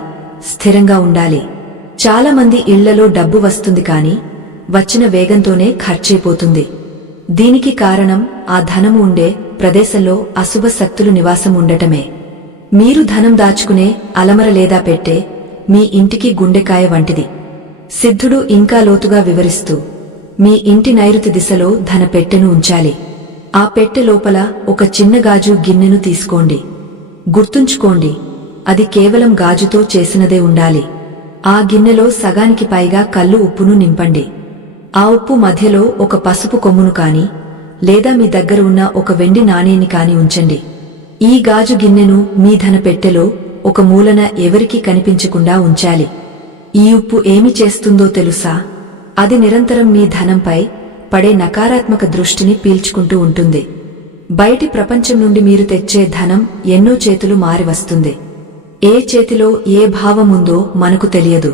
స్థిరంగా ఉండాలి. చాలామంది ఇళ్లలో డబ్బు వస్తుంది కాని వచ్చిన వేగంతోనే ఖర్చయిపోతుంది. దీనికి కారణం ఆ ధనము ఉండే ప్రదేశంలో అశుభ శక్తులు నివాసం ఉండటమే. మీరు ధనం దాచుకునే అలమర లేదా పెట్టె మీ ఇంటికి గుండెకాయ వంటిది. సిద్ధుడు ఇంకా లోతుగా వివరిస్తూ, మీ ఇంటి నైరుతి దిశలో ధన పెట్టెను ఉంచాలి. ఆ పెట్టె లోపల ఒక చిన్న గాజు గిన్నెను తీసుకోండి. గుర్తుంచుకోండి, అది కేవలం గాజుతో చేసినదే ఉండాలి. ఆ గిన్నెలో సగానికి పైగా కల్లు ఉప్పును నింపండి. ఆ ఉప్పు మధ్యలో ఒక పసుపు కొమ్మును కాని లేదా మీ దగ్గర ఉన్న ఒక వెండి నాణేన్ని కాని ఉంచండి. ఈ గాజు గిన్నెను మీ ధన పెట్టెలో ఒక మూలన ఎవరికీ కనిపించకుండా ఉంచాలి. ఈ ఉప్పు ఏమి చేస్తుందో తెలుసా? అది నిరంతరం మీ ధనంపై పడే నకారాత్మక దృష్టిని పీల్చుకుంటూ ఉంటుంది. బయటి ప్రపంచం నుండి మీరు తెచ్చే ధనం ఎన్నో చేతులు మారి వస్తుంది. ఏ చేతిలో ఏ భావముందో మనకు తెలియదు.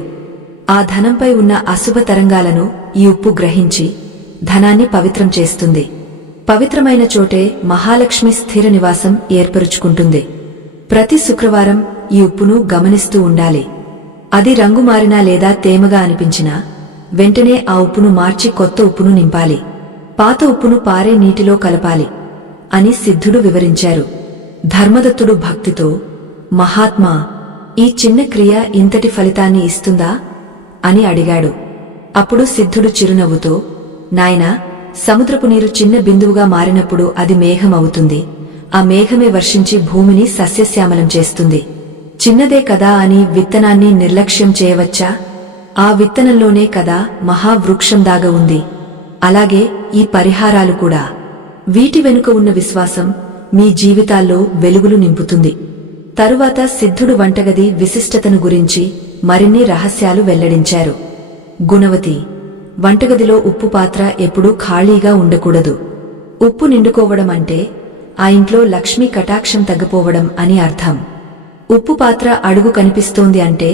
ఆ ధనంపై ఉన్న అశుభ తరంగాలను ఈ ఉప్పు గ్రహించి ధనాన్ని పవిత్రం చేస్తుంది. పవిత్రమైన చోటే మహాలక్ష్మి స్థిర నివాసం ఏర్పరుచుకుంటుంది. ప్రతి శుక్రవారం ఈ ఉప్పును గమనిస్తూ ఉండాలి. అది రంగు మారినా లేదా తేమగా అనిపించినా వెంటనే ఆ ఉప్పును మార్చి కొత్త ఉప్పును నింపాలి. పాత ఉప్పును పారే నీటిలో కలపాలి అని సిద్ధుడు వివరించారు. ధర్మదత్తుడు భక్తితో, మహాత్మా, ఈ చిన్న క్రియ ఇంతటి ఫలితాన్ని ఇస్తుందా అని అడిగాడు. అప్పుడు సిద్ధుడు చిరునవ్వుతో, నాయనా, సముద్రపు నీరు చిన్న బిందువుగా మారినప్పుడు అది మేఘం అవుతుంది. ఆ మేఘమే వర్షించి భూమిని సస్యశ్యామలం చేస్తుంది. చిన్నదే కదా అని విత్తనాన్ని నిర్లక్ష్యం చేయవచ్చా? ఆ విత్తనంలోనే కదా మహావృక్షం దాగ ఉంది. అలాగే ఈ పరిహారాలు కూడా. వీటి వెనుక ఉన్న విశ్వాసం మీ జీవితాల్లో వెలుగులు నింపుతుంది. తరువాత సిద్ధుడు వంటగది విశిష్టతను గురించి మరిన్ని రహస్యాలు వెల్లడించారు. గుణవతి, వంటగదిలో ఉప్పు పాత్ర ఎప్పుడూ ఖాళీగా ఉండకూడదు. ఉప్పు నిండుకోవడం అంటే ఆ ఇంట్లో లక్ష్మీ కటాక్షం తగ్గిపోవడం అని అర్థం. ఉప్పు పాత్ర అడుగు కనిపిస్తోంది అంటే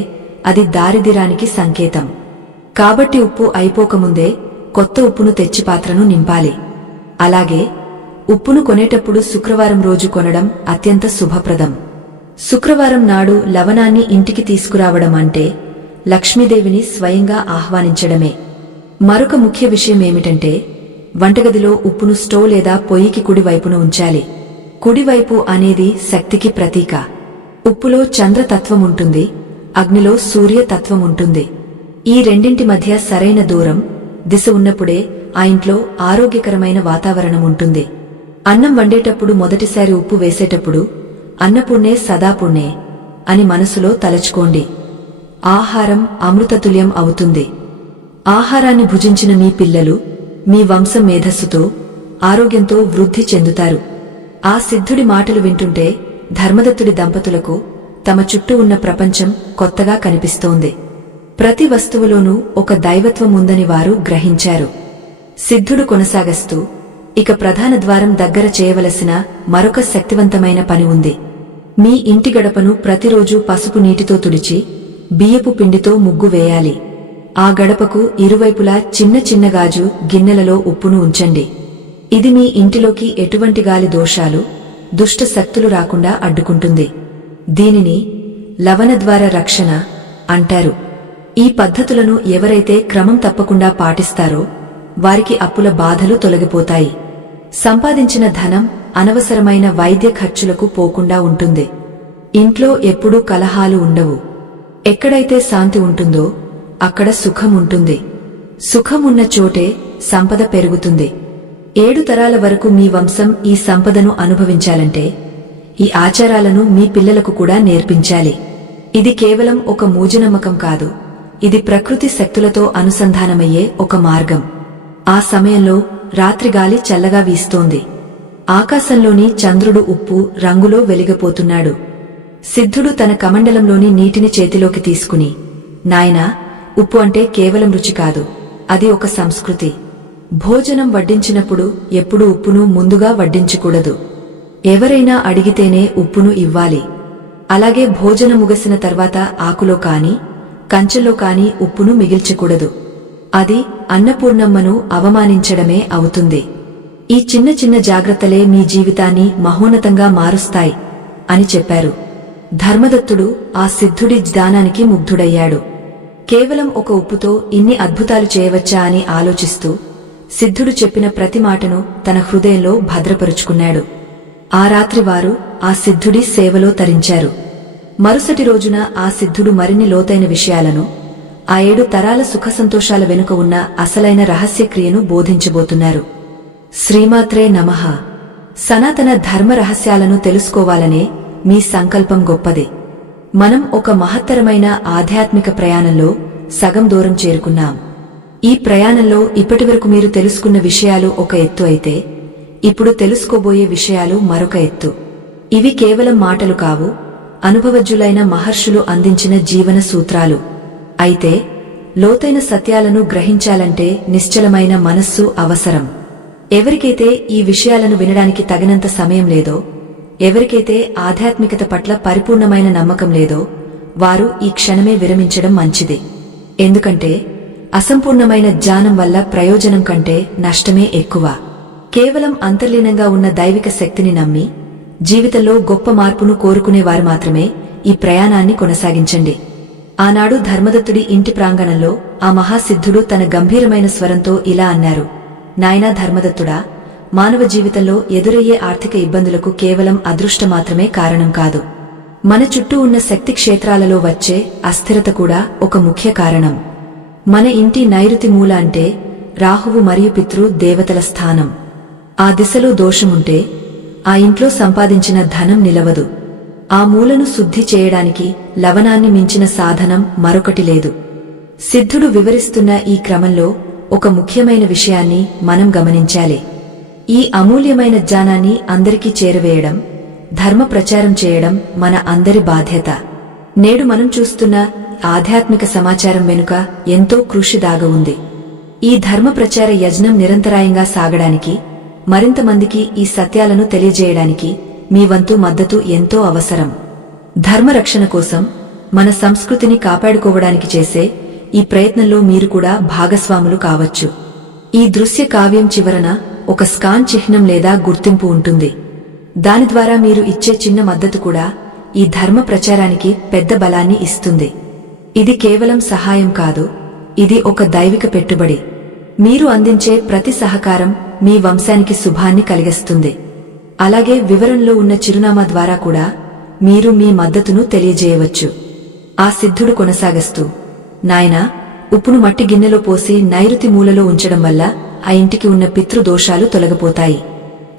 అది దారిద్ర్యానికి సంకేతం. కాబట్టి ఉప్పు అయిపోకముందే కొత్త ఉప్పును తెచ్చి పాత్రను నింపాలి. అలాగే ఉప్పును కొనేటప్పుడు శుక్రవారం రోజు కొనడం అత్యంత శుభప్రదం. శుక్రవారం నాడు లవణాన్ని ఇంటికి తీసుకురావడం అంటే లక్ష్మీదేవిని స్వయంగా ఆహ్వానించడమే. మరొక ముఖ్య విషయమేమిటంటే వంటగదిలో ఉప్పును స్టవ్ లేదా పొయ్యికి కుడివైపున ఉంచాలి. కుడివైపు అనేది శక్తికి ప్రతీక. ఉప్పులో చంద్రతత్వం ఉంటుంది, అగ్నిలో సూర్యతత్వం ఉంటుంది. ఈ రెండింటి మధ్య సరైన దూరం, దిశ ఉన్నప్పుడే ఆ ఇంట్లో ఆరోగ్యకరమైన వాతావరణం ఉంటుంది. అన్నం వండేటప్పుడు మొదటిసారి ఉప్పు వేసేటప్పుడు అన్నపూర్ణే సదాపూర్ణే అని మనసులో తలచుకోండి. ఆహారం అమృతతుల్యం అవుతుంది. ఆహారాన్ని భుజించిన మీ పిల్లలు మీ వంశం మేధస్సుతో, ఆరోగ్యంతో వృద్ధి చెందుతారు. ఆ సిద్ధుడి మాటలు వింటుంటే ధర్మదత్తుడి దంపతులకు తమ చుట్టూ ఉన్న ప్రపంచం కొత్తగా కనిపిస్తోంది. ప్రతి వస్తువులోనూ ఒక దైవత్వం ఉందని వారు గ్రహించారు. సిద్ధుడు కొనసాగస్తూ, ఇక ప్రధాన ద్వారం దగ్గర చేయవలసిన మరొక శక్తివంతమైన పని ఉంది. మీ ఇంటి గడపను ప్రతిరోజూ పసుపు నీటితో తుడిచి బియ్యపు పిండితో ముగ్గు వేయాలి. ఆ గడపకు ఇరువైపులా చిన్న చిన్న గాజు గిన్నెలలో ఉప్పును ఉంచండి. ఇది మీ ఇంటిలోకి ఎటువంటి గాలి దోషాలు, దుష్ట శక్తులు రాకుండా అడ్డుకుంటుంది. దీనిని లవణద్వార రక్షణ అంటారు. ఈ పద్ధతులను ఎవరైతే క్రమం తప్పకుండా పాటిస్తారో వారికి అప్పుల బాధలు తొలగిపోతాయి. సంపాదించిన ధనం అనవసరమైన వైద్య ఖర్చులకు పోకుండా ఉంటుంది. ఇంట్లో ఎప్పుడూ కలహాలు ఉండవు. ఎక్కడైతే శాంతి ఉంటుందో అక్కడ సుఖం ఉంటుంది. సుఖం ఉన్న చోటే సంపద పెరుగుతుంది. 7 తరాల వరకు మీ వంశం ఈ సంపదను అనుభవించాలంటే ఈ ఆచారాలను మీ పిల్లలకు కూడా నేర్పించాలి. ఇది కేవలం ఒక మూఢనమ్మకం కాదు, ఇది ప్రకృతి శక్తులతో అనుసంధానమయ్యే ఒక మార్గం. ఆ సమయంలో రాత్రిగాలి చల్లగా వీస్తోంది. ఆకాశంలోని చంద్రుడు ఉప్పు రంగులో వెలిగిపోతున్నాడు. సిద్ధుడు తన కమండలంలోని నీటిని చేతిలోకి తీసుకుని, నాయనా, ఉప్పు అంటే కేవలం రుచి కాదు, అది ఒక సంస్కృతి. భోజనం వడ్డించినప్పుడు ఎప్పుడూ ఉప్పును ముందుగా వడ్డించకూడదు. ఎవరైనా అడిగితేనే ఉప్పును ఇవ్వాలి. అలాగే భోజనం ముగిసిన తర్వాత ఆకులో కాని కంచెలో కాని ఉప్పును మిగిల్చకూడదు. అది అన్నపూర్ణమ్మను అవమానించడమే అవుతుంది. ఈ చిన్న చిన్న జాగ్రత్తలే మీ జీవితాన్ని మహోన్నతంగా మారుస్తాయి అని చెప్పారు. ధర్మదత్తుడు ఆ సిద్ధుడి జ్ఞానానికి ముగ్ధుడయ్యాడు. కేవలం ఒక ఉప్పుతో ఇన్ని అద్భుతాలు చేయవచ్చా అని ఆలోచిస్తూ సిద్ధుడు చెప్పిన ప్రతి మాటను తన హృదయంలో భద్రపరుచుకున్నాడు. ఆ రాత్రి వారు ఆ సిద్ధుడి సేవలో తరించారు. మరుసటి రోజున ఆ సిద్ధుడు మరిన్ని లోతైన విషయాలను, ఆ 7 తరాల సుఖసంతోషాల వెనుక ఉన్న అసలైన రహస్యక్రియను బోధించబోతున్నారు. శ్రీమాత్రే నమః. సనాతన ధర్మ రహస్యాలను తెలుసుకోవాలనే మీ సంకల్పం గొప్పది. మనం ఒక మహత్తరమైన ఆధ్యాత్మిక ప్రయాణంలో సగం దూరం చేరుకున్నాం. ఈ ప్రయాణంలో ఇప్పటివరకు మీరు తెలుసుకున్న విషయాలు ఒక ఎత్తు అయితే, ఇప్పుడు తెలుసుకోబోయే విషయాలు మరొక ఎత్తు. ఇవి కేవలం మాటలు కావు, అనుభవజ్ఞులైన మహర్షులు అందించిన జీవన సూత్రాలు. అయితే లోతైన సత్యాలను గ్రహించాలంటే నిశ్చలమైన మనస్సు అవసరం. ఎవరికైతే ఈ విషయాలను వినడానికి తగినంత సమయం లేదో, ఎవరికైతే ఆధ్యాత్మికత పట్ల పరిపూర్ణమైన నమ్మకం లేదో, వారు ఈ క్షణమే విరమించడం మంచిది. ఎందుకంటే అసంపూర్ణమైన జ్ఞానం వల్ల ప్రయోజనం కంటే నష్టమే ఎక్కువ. కేవలం అంతర్లీనంగా ఉన్న దైవిక శక్తిని నమ్మి జీవితంలో గొప్ప మార్పును కోరుకునేవారు మాత్రమే ఈ ప్రయాణాన్ని కొనసాగించండి. ఆనాడు ధర్మదత్తుడి ఇంటి ప్రాంగణంలో ఆ మహాసిద్ధుడు తన గంభీరమైన స్వరంతో ఇలా అన్నారు: నాయనా ధర్మదత్తుడా, మానవ జీవితంలో ఎదురయ్యే ఆర్థిక ఇబ్బందులకు కేవలం అదృష్టం మాత్రమే కారణం కాదు. మన చుట్టూ ఉన్న శక్తి క్షేత్రాలలో వచ్చే అస్థిరత కూడా ఒక ముఖ్య కారణం. మన ఇంటి నైరుతి మూల అంటే రాహువు మరియు పితృ దేవతల స్థానం. ఆ దిశలో దోషముంటే ఆ ఇంట్లో సంపాదించిన ధనం నిలవదు. ఆ మూలను శుద్ధి చేయడానికి లవణాన్ని మించిన సాధనం మరొకటి లేదు. సిద్ధుడు వివరిస్తున్న ఈ క్రమంలో ఒక ముఖ్యమైన విషయాన్ని మనం గమనించాలి. ఈ అమూల్యమైన జ్ఞానాన్ని అందరికీ చేరవేయడం, ధర్మ ప్రచారం చేయడం మన అందరి బాధ్యత. నేడు మనం చూస్తున్న ఆధ్యాత్మిక సమాచారం వెనుక ఎంతో కృషి దాగి ఉంది. ఈ ధర్మ ప్రచార యజ్ఞం నిరంతరాయంగా సాగడానికి, మరింత మందికి ఈ సత్యాలను తెలియజేయడానికి మీ వంతు మద్దతు ఎంతో అవసరం. ధర్మరక్షణ కోసం, మన సంస్కృతిని కాపాడుకోవడానికి చేసే ఈ ప్రయత్నంలో మీరు కూడా భాగస్వాములు కావచ్చు. ఈ దృశ్య కావ్యం చివరన ఒక స్కాన్ చిహ్నం లేదా గుర్తింపు ఉంటుంది. దాని ద్వారా మీరు ఇచ్చే చిన్న మద్దతు కూడా ఈ ధర్మ ప్రచారానికి పెద్ద బలాన్ని ఇస్తుంది. ఇది కేవలం సహాయం కాదు, ఇది ఒక దైవిక పెట్టుబడి. మీరు అందించే ప్రతి సహకారం మీ వంశానికి శుభాన్ని కలిగిస్తుంది. అలాగే వివరణలో ఉన్న చిరునామా ద్వారా కూడా మీరు మీ మద్దతును తెలియజేయవచ్చు. ఆ సిద్ధుడు కొనసాగస్తూ, నాయనా, ఉప్పును మట్టి గిన్నెలో పోసి నైరుతి మూలలో ఉంచడం వల్ల ఆ ఇంటికి ఉన్న పితృదోషాలు తొలగిపోతాయి.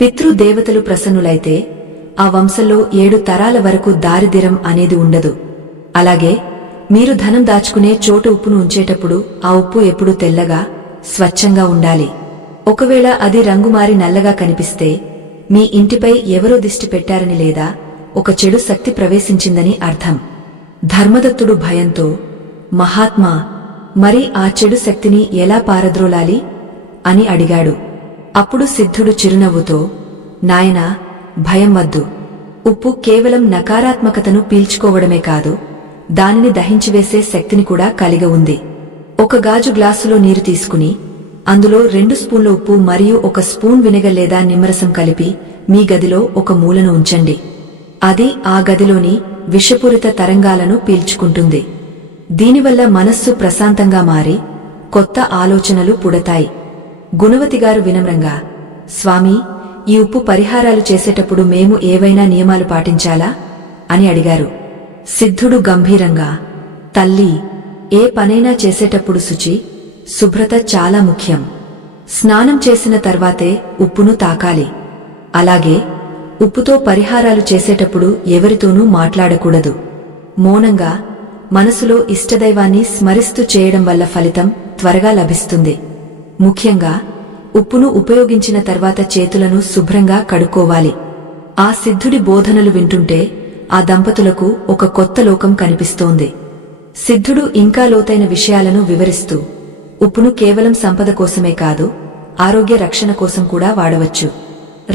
పితృదేవతలు ప్రసన్నులైతే ఆ వంశంలో 7 తరాల వరకు దారిద్ర్యం అనేది ఉండదు. అలాగే మీరు ధనం దాచుకునే చోటు ఉప్పును ఉంచేటప్పుడు ఆ ఉప్పు ఎప్పుడూ తెల్లగా, స్వచ్ఛంగా ఉండాలి. ఒకవేళ అది రంగుమారి నల్లగా కనిపిస్తే మీ ఇంటిపై ఎవరో దిష్టి పెట్టారని లేదా ఒక చెడు శక్తి ప్రవేశించిందని అర్థం. ధర్మదత్తుడు భయంతో, మహాత్మా, మరి ఆ చెడు శక్తిని ఎలా పారద్రోలాలి అని అడిగాడు. అప్పుడు సిద్ధుడు చిరునవ్వుతో, నాయనా, భయం వద్దు. ఉప్పు కేవలం నకారాత్మకతను పీల్చుకోవడమే కాదు, దానిని దహించివేసే శక్తిని కూడా కలిగి ఉంది. ఒక గాజు గ్లాసులో నీరు తీసుకుని అందులో 2 స్పూన్ల ఉప్పు మరియు 1 స్పూన్ వినెగర్ లేదా నిమ్మరసం కలిపి మీ గదిలో ఒక మూలను ఉంచండి. అది ఆ గదిలోని విషపూరిత తరంగాలను పీల్చుకుంటుంది. దీనివల్ల మనస్సు ప్రశాంతంగా మారి కొత్త ఆలోచనలు పుడతాయి. గుణవతిగారు వినమ్రంగా, స్వామీ, ఈ ఉప్పు పరిహారాలు చేసేటప్పుడు మేము ఏవైనా నియమాలు పాటించాలా అని అడిగారు. సిద్ధుడు గంభీరంగా, తల్లి, ఏ పనైనా చేసేటప్పుడు శుచి, శుభ్రత చాలా ముఖ్యం. స్నానం చేసిన తర్వాతే ఉప్పును తాకాలి. అలాగే ఉప్పుతో పరిహారాలు చేసేటప్పుడు ఎవరితోనూ మాట్లాడకూడదు. మౌనంగా మనసులో ఇష్టదైవాన్ని స్మరిస్తూ చేయడం వల్ల ఫలితం త్వరగా లభిస్తుంది. ముఖ్యంగా ఉప్పును ఉపయోగించిన తర్వాత చేతులను శుభ్రంగా కడుక్కోవాలి. ఆ సిద్ధుడి బోధనలు వింటుంటే ఆ దంపతులకు ఒక కొత్త లోకం కనిపిస్తోంది. సిద్ధుడు ఇంకా లోతైన విషయాలను వివరిస్తూ, ఉప్పును కేవలం సంపద కోసమే కాదు, ఆరోగ్య రక్షణ కోసం కూడా వాడవచ్చు.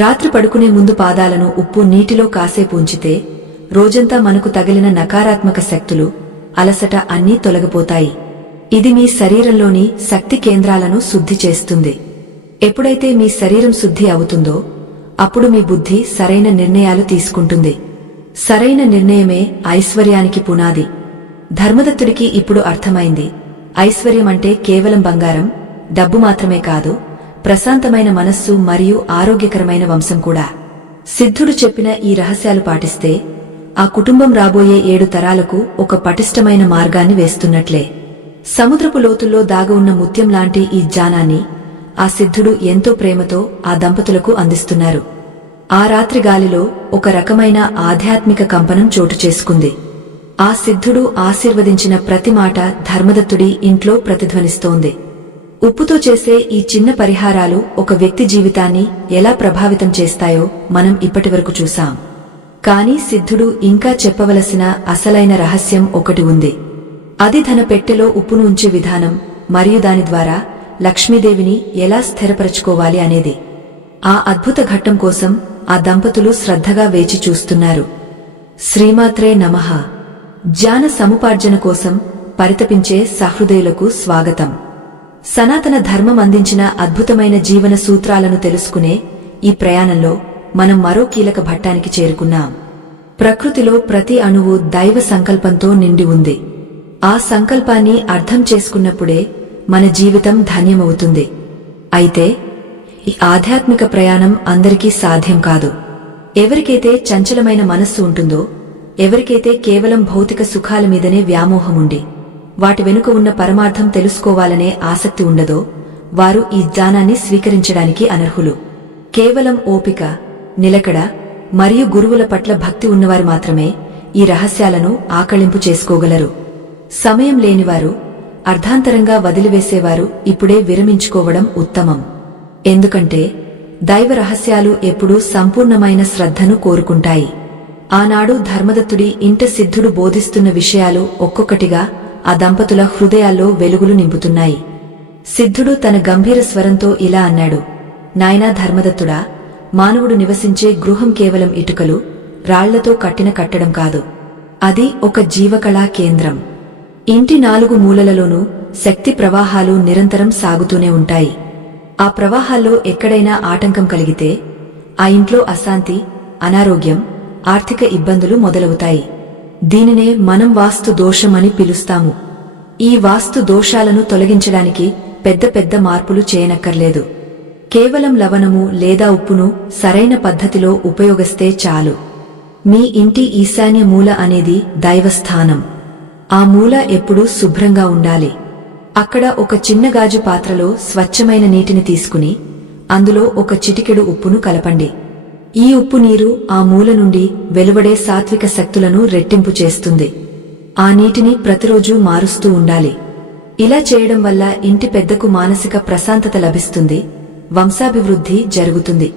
రాత్రి పడుకునే ముందు పాదాలను ఉప్పు నీటిలో కాసేపు ఉంచితే రోజంతా మనకు తగిలిన నకారాత్మక శక్తులు, అలసట అన్నీ తొలగిపోతాయి. ఇది మీ శరీరంలోని శక్తి కేంద్రాలను శుద్ధి చేస్తుంది. ఎప్పుడైతే మీ శరీరం శుద్ధి అవుతుందో అప్పుడు మీ బుద్ధి సరైన నిర్ణయాలు తీసుకుంటుంది. సరైన నిర్ణయమే ఐశ్వర్యానికి పునాది. ధర్మదత్తుడికి ఇప్పుడు అర్థమైంది, ఐశ్వర్యం అంటే కేవలం బంగారం, డబ్బు మాత్రమే కాదు, ప్రశాంతమైన మనస్సు మరియు ఆరోగ్యకరమైన వంశం కూడా. సిద్ధుడు చెప్పిన ఈ రహస్యాలు పాటిస్తే ఆ కుటుంబం రాబోయే 7 తరాలకు ఒక పటిష్టమైన మార్గాన్ని వేస్తున్నట్లే. సముద్రపు లోతుల్లో దాగి ఉన్న ముత్యం లాంటి ఈ జ్ఞానాన్ని ఆ సిద్ధుడు ఎంతో ప్రేమతో ఆ దంపతులకు అందిస్తున్నారు. ఆ రాత్రి గాలిలో ఒక రకమైన ఆధ్యాత్మిక కంపనం చోటు చేసుకుంది. ఆ సిద్ధుడు ఆశీర్వదించిన ప్రతి మాట ధర్మదత్తుడి ఇంట్లో ప్రతిధ్వనిస్తోంది. ఉప్పుతో చేసే ఈ చిన్న పరిహారాలు ఒక వ్యక్తి జీవితాన్ని ఎలా ప్రభావితం చేస్తాయో మనం ఇప్పటివరకు చూశాం. కాని సిద్ధుడు ఇంకా చెప్పవలసిన అసలైన రహస్యం ఒకటి ఉంది. అది తన పెట్టెలో ఉప్పును ఉంచే విధానం మరియు దాని ద్వారా లక్ష్మీదేవిని ఎలా స్థిరపరచుకోవాలి అనేది. ఆ అద్భుత ఘట్టం కోసం ఆ దంపతులు శ్రద్ధగా వేచి చూస్తున్నారు. శ్రీమాత్రే నమః. జ్ఞాన సముపార్జన కోసం పరితపించే సహృదయులకు స్వాగతం. సనాతన ధర్మం అందించిన అద్భుతమైన జీవన సూత్రాలను తెలుసుకునే ఈ ప్రయాణంలో మనం మరో కీలక ఘట్టానికి చేరుకున్నాం. ప్రకృతిలో ప్రతి అణువు దైవ సంకల్పంతో నిండి ఉంది. ఆ సంకల్పాన్ని అర్థం చేసుకున్నప్పుడే మన జీవితం ధన్యమవుతుంది. అయితే ఈ ఆధ్యాత్మిక ప్రయాణం అందరికీ సాధ్యం కాదు. ఎవరికైతే చంచలమైన మనస్సు ఉంటుందో, ఎవరికైతే కేవలం భౌతిక సుఖాల మీదనే వ్యామోహముండి వాటి వెనుక ఉన్న పరమార్థం తెలుసుకోవాలనే ఆసక్తి ఉండదో, వారు ఈ జ్ఞానాన్ని స్వీకరించడానికి అనర్హులు. కేవలం ఓపిక, నిలకడ మరియు గురువుల పట్ల భక్తి ఉన్నవారు మాత్రమే ఈ రహస్యాలను ఆకళింపు చేసుకోగలరు. సమయం లేనివారు, అర్ధాంతరంగా వదిలివేసేవారు ఇప్పుడే విరమించుకోవడం ఉత్తమం. ఎందుకంటే దైవ రహస్యాలు ఎప్పుడూ సంపూర్ణమైన శ్రద్ధను కోరుకుంటాయి. ఆనాడు ధర్మదత్తుడి ఇంట సిద్ధుడు బోధిస్తున్న విషయాలు ఒక్కొక్కటిగా ఆ దంపతుల హృదయాల్లో వెలుగులు నింపుతున్నాయి. సిద్ధుడు తన గంభీర స్వరంతో ఇలా అన్నాడు: నాయనా ధర్మదత్తుడా, మానవుడు నివసించే గృహం కేవలం ఇటుకలు, రాళ్లతో కట్టిన కట్టడం కాదు. అది ఒక జీవకళా కేంద్రం. ఇంటి 4 మూలలలోనూ శక్తి ప్రవాహాలు నిరంతరం సాగుతూనే ఉంటాయి. ఆ ప్రవాహాల్లో ఎక్కడైనా ఆటంకం కలిగితే ఆ ఇంట్లో అశాంతి, అనారోగ్యం, ఆర్థిక ఇబ్బందులు మొదలవుతాయి. దీనినే మనం వాస్తు దోషమని పిలుస్తాము. ఈ వాస్తు దోషాలను తొలగించడానికి పెద్ద పెద్ద మార్పులు చేయనక్కర్లేదు. కేవలం లవణము లేదా ఉప్పును సరైన పద్ధతిలో ఉపయోగిస్తే చాలు. మీ ఇంటి ఈశాన్య మూల అనేది దైవస్థానం. ఆ మూల ఎప్పుడూ శుభ్రంగా ఉండాలి. అక్కడ ఒక చిన్న గాజు పాత్రలో స్వచ్ఛమైన నీటిని తీసుకుని అందులో ఒక చిటికెడు ఉప్పును కలపండి. ఈ ఉప్పు నీరు ఆ మూల నుండి వెలువడే సాత్విక శక్తులను రెట్టింపు చేస్తుంది. ఆ నీటిని ప్రతిరోజూ మారుస్తూ ఉండాలి. ఇలా చేయడం వల్ల ఇంటి పెద్దకు మానసిక ప్రశాంతత లభిస్తుంది, వంశాభివృద్ధి జరుగుతుంది.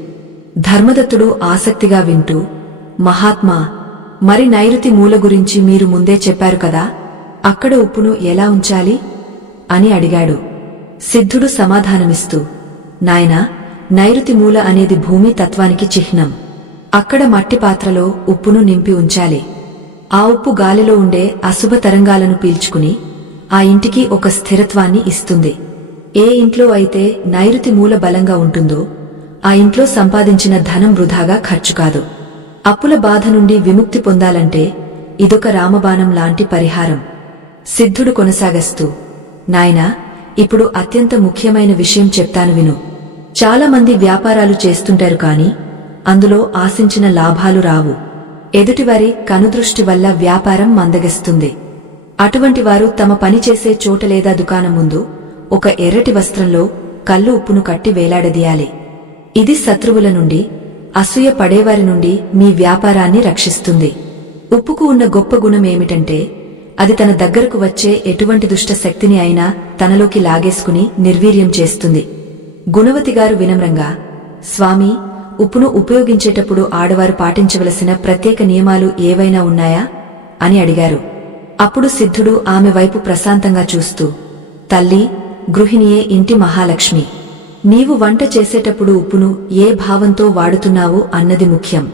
ధర్మదత్తుడు ఆసక్తిగా వింటూ, మహాత్మా, మరి నైరుతి మూల గురించి మీరు ముందే చెప్పారు కదా, అక్కడ ఉప్పును ఎలా ఉంచాలి అని అడిగాడు. సిద్ధుడు సమాధానమిస్తూ, నాయనా, నైరుతి మూల అనేది భూమి తత్వానికి చిహ్నం. అక్కడ మట్టి పాత్రలో ఉప్పును నింపి ఉంచాలి. ఆ ఉప్పు గాలిలో ఉండే అశుభ తరంగాలను పీల్చుకుని ఆ ఇంటికి ఒక స్థిరత్వాన్ని ఇస్తుంది. ఏ ఇంట్లో అయితే నైరుతి మూల బలంగా ఉంటుందో ఆ ఇంట్లో సంపాదించిన ధనం వృధాగా ఖర్చు కాదు. అప్పుల బాధ నుండి విముక్తి పొందాలంటే ఇదొక రామబాణం లాంటి పరిహారం. సిద్ధుడు కొనసాగస్తూ, నాయనా, ఇప్పుడు అత్యంత ముఖ్యమైన విషయం చెప్తాను విను. చాలా మంది వ్యాపారాలు చేస్తుంటారు కాని అందులో ఆశించిన లాభాలు రావు. ఎదుటివారి కనుదృష్టి వల్ల వ్యాపారం మందగిస్తుంది. అటువంటి వారు తమ పనిచేసే చోట లేదా దుకాణం ముందు ఒక ఎర్రటి వస్త్రంలో కల్లు ఉప్పును కట్టి వేలాడదీయాలి. ఇది శత్రువుల నుండి, అసూయ పడేవారి నుండి మీ వ్యాపారాన్ని రక్షిస్తుంది. ఉప్పుకు ఉన్న గొప్ప గుణం ఏమిటంటే అది తన దగ్గరకు వచ్చే ఎటువంటి దుష్ట శక్తిని అయినా తనలోకి లాగేసుకుని నిర్వీర్యం చేస్తుంది. గుణవతిగారు వినమ్రంగా, స్వామీ, ఉప్పును ఉపయోగించేటప్పుడు ఆడవారు పాటించవలసిన ప్రత్యేక నియమాలు ఏవైనా ఉన్నాయా అని అడిగారు. అప్పుడు సిద్ధుడు ఆమె వైపు ప్రశాంతంగా చూస్తూ, తల్లి, గృహిణియే ఇంటి మహాలక్ష్మి. నీవు వంట చేసేటప్పుడు ఉప్పును ఏ భావంతో వాడుతున్నావు అన్నది ముఖ్యం.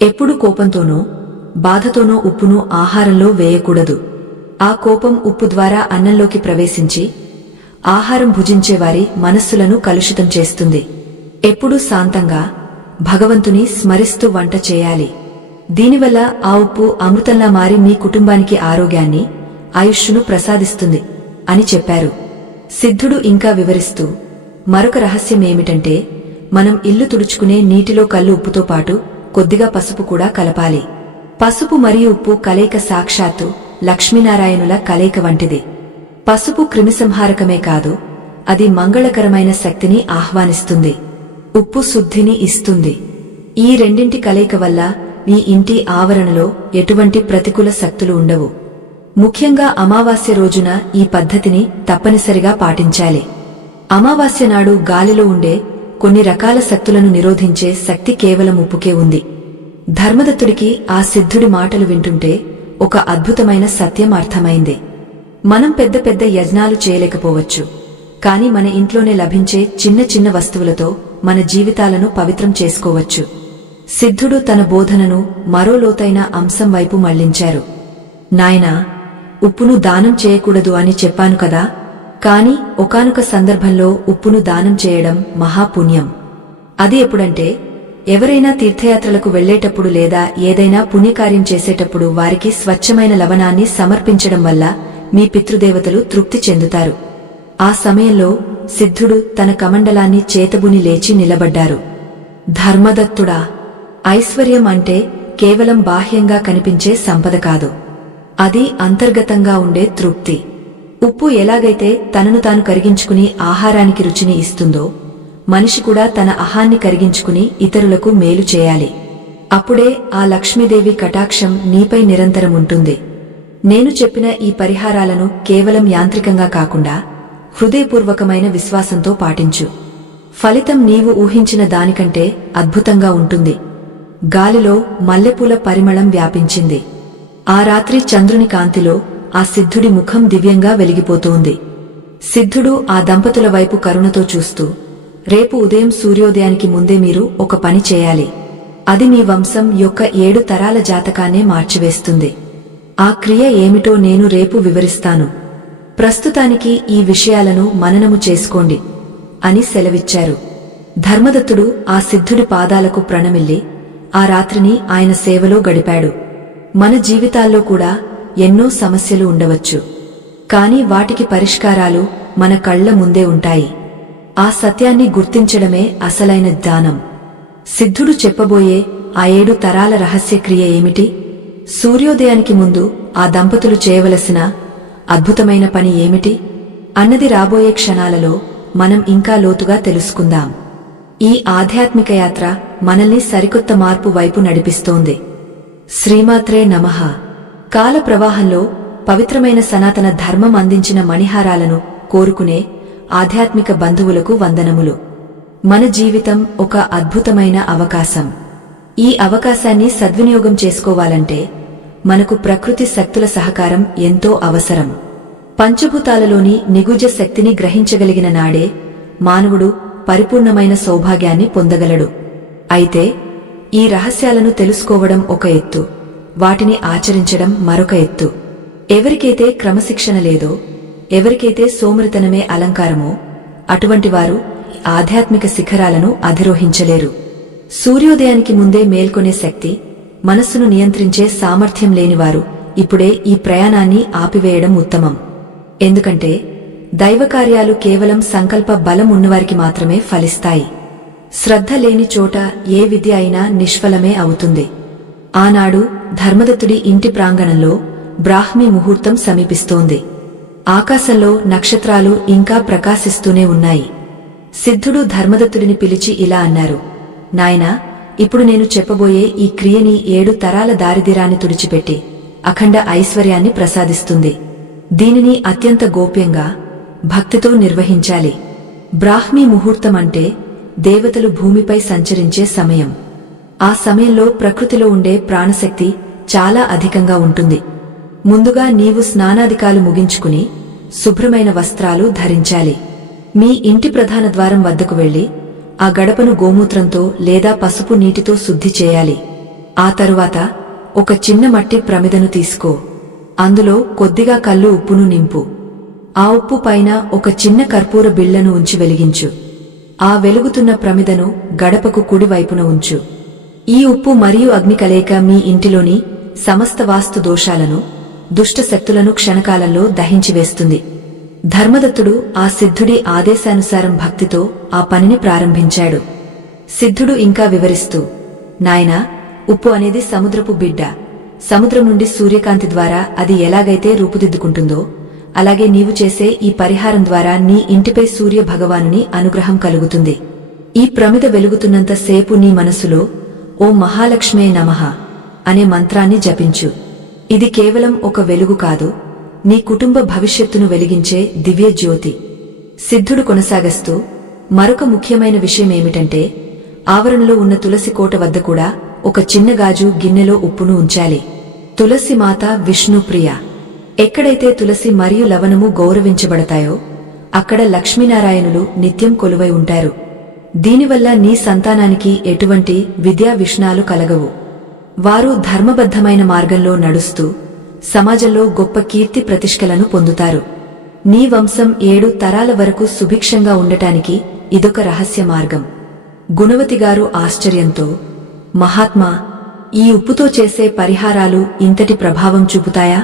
ఎప్పుడు కోపంతోనో బాధతోనో ఉప్పును ఆహారంలో వేయకూడదు. ఆ కోపం ఉప్పు ద్వారా అన్నంలోకి ప్రవేశించి ఆహారం భుజించేవారి మనస్సులను కలుషితం చేస్తుంది. ఎప్పుడూ శాంతంగా భగవంతుని స్మరిస్తూ వంట చేయాలి. దీనివల్ల ఆ ఉప్పు అమృతంలా మారి మీ కుటుంబానికి ఆరోగ్యాన్ని, ఆయుష్ను ప్రసాదిస్తుంది అని చెప్పారు. సిద్ధుడు ఇంకా వివరిస్తూ, మరొక రహస్యమేమిటంటే మనం ఇల్లు తుడుచుకునే నీటిలో కల్లు ఉప్పుతో పాటు కొద్దిగా పసుపు కూడా కలపాలి. పసుపు మరియు ఉప్పు కలయిక సాక్షాత్తు లక్ష్మీనారాయణుల కలయిక వంటిది. పసుపు క్రిమిసంహారకమే కాదు, అది మంగళకరమైన శక్తిని ఆహ్వానిస్తుంది. ఉప్పు శుద్ధిని ఇస్తుంది. ఈ రెండింటి కలయిక వల్ల మీ ఇంటి ఆవరణలో ఎటువంటి ప్రతికూల శక్తులు ఉండవు. ముఖ్యంగా అమావాస్య రోజున ఈ పద్ధతిని తప్పనిసరిగా పాటించాలి. అమావాస్య నాడు గాలిలో ఉండే కొన్ని రకాల శక్తులను నిరోధించే శక్తి కేవలం ఉప్పుకే ఉంది. ధర్మదత్తుడికి ఆ సిద్ధుడి మాటలు వింటుంటే ఒక అద్భుతమైన సత్యం అర్థమైంది. మనం పెద్ద పెద్ద యజ్ఞాలు చేయలేకపోవచ్చు, కాని మన ఇంట్లోనే లభించే చిన్న చిన్న వస్తువులతో మన జీవితాలను పవిత్రం చేసుకోవచ్చు. సిద్ధుడు తన బోధనను మరో లోతైన అంశం వైపు మళ్లించారు. నాయనా, ఉప్పును దానం చేయకూడదు అని చెప్పాను కదా, కాని ఒకానొక సందర్భంలో ఉప్పును దానం చేయడం మహాపుణ్యం. అది ఎప్పుడంటే ఎవరైనా తీర్థయాత్రలకు వెళ్లేటప్పుడు లేదా ఏదైనా పుణ్యకార్యం చేసేటప్పుడు వారికి స్వచ్ఛమైన లవణాన్ని సమర్పించడం వల్ల మీ పితృదేవతలు తృప్తి చెందుతారు. ఆ సమయంలో సిద్ధుడు తన కమండలాన్ని చేతబుని లేచి నిలబడ్డారు. ధర్మదత్తుడా, ఐశ్వర్యం అంటే కేవలం బాహ్యంగా కనిపించే సంపద కాదు, అది అంతర్గతంగా ఉండే తృప్తి. ఉప్పు ఎలాగైతే తనను తాను కరిగించుకుని ఆహారానికి రుచిని ఇస్తుందో, మనిషి కూడా తన అహాన్ని కరిగించుకుని ఇతరులకు మేలు చేయాలి. అప్పుడే ఆ లక్ష్మీదేవి కటాక్షం నీపై నిరంతరం ఉంటుంది. నేను చెప్పిన ఈ పరిహారాలను కేవలం యాంత్రికంగా కాకుండా హృదయపూర్వకమైన విశ్వాసంతో పాటించు. ఫలితం నీవు ఊహించిన దానికంటే అద్భుతంగా ఉంటుంది. గాలిలో మల్లెపూల పరిమళం వ్యాపించింది. ఆ రాత్రి చంద్రుని కాంతిలో ఆ సిద్ధుడి ముఖం దివ్యంగా వెలిగిపోతోంది. సిద్ధుడు ఆ దంపతుల వైపు కరుణతో చూస్తూ, రేపు ఉదయం సూర్యోదయానికి ముందే మీరు ఒక పని చేయాలి. అది మీ వంశం యొక్క 7 తరాల జాతకాన్నే మార్చివేస్తుంది. ఆ క్రియ ఏమిటో నేను రేపు వివరిస్తాను. ప్రస్తుతానికి ఈ విషయాలను మననము చేసుకోండి అని సెలవిచ్చారు. ధర్మదత్తుడు ఆ సిద్ధుడి పాదాలకు ప్రణమిల్లి ఆ రాత్రిని ఆయన సేవలో గడిపాడు. మన జీవితాల్లో కూడా ఎన్నో సమస్యలు ఉండవచ్చు, కాని వాటికి పరిష్కారాలు మన కళ్ల ముందే ఉంటాయి. ఆ సత్యాన్ని గుర్తించడమే అసలైన జ్ఞానం. సిద్ధుడు చెప్పబోయే ఆ 7 తరాల రహస్యక్రియ ఏమిటి? సూర్యోదయానికి ముందు ఆ దంపతులు చేయవలసిన అద్భుతమైన పని ఏమిటి అన్నది రాబోయే క్షణాలలో మనం ఇంకా లోతుగా తెలుసుకుందాం. ఈ ఆధ్యాత్మిక యాత్ర మనల్ని సరికొత్త మార్పు వైపు నడిపిస్తోంది. శ్రీమాత్రే నమః. కాల ప్రవాహంలో పవిత్రమైన సనాతన ధర్మం అందించిన మణిహారాలను కోరుకునే ఆధ్యాత్మిక బంధువులకు వందనములు. మన జీవితం ఒక అద్భుతమైన అవకాశం. ఈ అవకాశాన్ని సద్వినియోగం చేసుకోవాలంటే మనకు ప్రకృతి శక్తుల సహకారం ఎంతో అవసరం. పంచభూతాలలోని నిగుజ శక్తిని గ్రహించగలిగిన నాడే మానవుడు పరిపూర్ణమైన సౌభాగ్యాన్ని పొందగలడు. అయితే ఈ రహస్యాలను తెలుసుకోవడం ఒక ఎత్తు, వాటిని ఆచరించడం మరొక ఎత్తు. ఎవరికైతే క్రమశిక్షణ లేదో, ఎవరికైతే సోమరితనమే అలంకారమో, అటువంటి వారు ఆధ్యాత్మిక శిఖరాలను అధిరోహించలేరు. సూర్యోదయానికి ముందే మేల్కొనే శక్తి, మనస్సును నియంత్రించే సామర్థ్యం లేనివారు ఇప్పుడే ఈ ప్రయాణాన్ని ఆపివేయడం ఉత్తమం. ఎందుకంటే దైవకార్యాలు కేవలం సంకల్ప బలం ఉన్నవారికి మాత్రమే ఫలిస్తాయి. శ్రద్ధ లేని చోట ఏ విద్య అయినా నిష్ఫలమే అవుతుంది. ఆనాడు ధర్మదత్తుడి ఇంటి ప్రాంగణంలో బ్రాహ్మీ ముహూర్తం సమీపిస్తోంది. ఆకాశంలో నక్షత్రాలు ఇంకా ప్రకాశిస్తూనే ఉన్నాయి. సిద్ధుడు ధర్మదత్తుడిని పిలిచి ఇలా అన్నారు, నాయనా, ఇప్పుడు నేను చెప్పబోయే ఈ క్రియని 7 తరాల దారిద్ర్యాన్ని తుడిచిపెట్టి అఖండ ఐశ్వర్యాన్ని ప్రసాదిస్తుంది. దీనిని అత్యంత గోప్యంగా భక్తితో నిర్వహించాలి. బ్రాహ్మీ ముహూర్తం అంటే దేవతలు భూమిపై సంచరించే సమయం. ఆ సమయంలో ప్రకృతిలో ఉండే ప్రాణశక్తి చాలా అధికంగా ఉంటుంది. ముందుగా నీవు స్నానాదికాలు ముగించుకుని శుభ్రమైన వస్త్రాలు ధరించాలి. మీ ఇంటి ప్రధాన ద్వారం వద్దకు వెళ్లి ఆ గడపను గోమూత్రంతో లేదా పసుపు నీటితో శుద్ధి చేయాలి. ఆ తరువాత ఒక చిన్న మట్టి ప్రమిదను తీసుకో. అందులో కొద్దిగా కల్లు ఉప్పును నింపు. ఆ ఉప్పు పైన ఒక చిన్న కర్పూర బిళ్లను ఉంచి వెలిగించు. ఆ వెలుగుతున్న ప్రమిదను గడపకు కుడివైపున ఉంచు. ఈ ఉప్పు మరియు అగ్ని కలయిక మీ ఇంటిలోని సమస్త వాస్తు దోషాలను, దుష్టశక్తులను క్షణకాలంలో దహించివేస్తుంది. ధర్మదత్తుడు ఆ సిద్ధుడి ఆదేశానుసారం భక్తితో ఆ పనిని ప్రారంభించాడు. సిద్ధుడు ఇంకా వివరిస్తూ, నాయనా, ఉప్పు అనేది సముద్రపు బిడ్డ. సముద్రం నుండి సూర్యకాంతి ద్వారా అది ఎలాగైతే రూపుదిద్దుకుంటుందో, అలాగే నీవు చేసే ఈ పరిహారం ద్వారా నీ ఇంటిపై సూర్య భగవానుని అనుగ్రహం కలుగుతుంది. ఈ ప్రమిద వెలుగుతున్నంత సేపు నీ మనసులో ఓం మహాలక్ష్మే నమః అనే మంత్రాన్ని జపించు. ఇది కేవలం ఒక వెలుగు కాదు, నీ కుటుంబ భవిష్యత్తును వెలిగించే దివ్య జ్యోతి. సిద్ధుడు కొనసాగస్తూ, మరొక ముఖ్యమైన విషయమేమిటంటే ఆవరణలో ఉన్న తులసి కోట వద్ద కూడా ఒక చిన్న గాజు గిన్నెలో ఉప్పును ఉంచాలి. తులసి మాత విష్ణుప్రియ. ఎక్కడైతే తులసి మరియు లవణము గౌరవించబడతాయో అక్కడ లక్ష్మీనారాయణులు నిత్యం కొలువై ఉంటారు. దీనివల్ల నీ సంతానానికి ఎటువంటి విద్యా విష్ణాలు కలగవు. వారు ధర్మబద్ధమైన మార్గంలో నడుస్తూ సమాజంలో గొప్ప కీర్తి ప్రతిష్ఠలను పొందుతారు. నీ వంశం 7 తరాల వరకు సుభిక్షంగా ఉండటానికి ఇదొక రహస్య మార్గం. గుణవతిగారు ఆశ్చర్యంతో, మహాత్మా, ఈ ఉప్పుతో చేసే పరిహారాలు ఇంతటి ప్రభావం చూపుతాయా?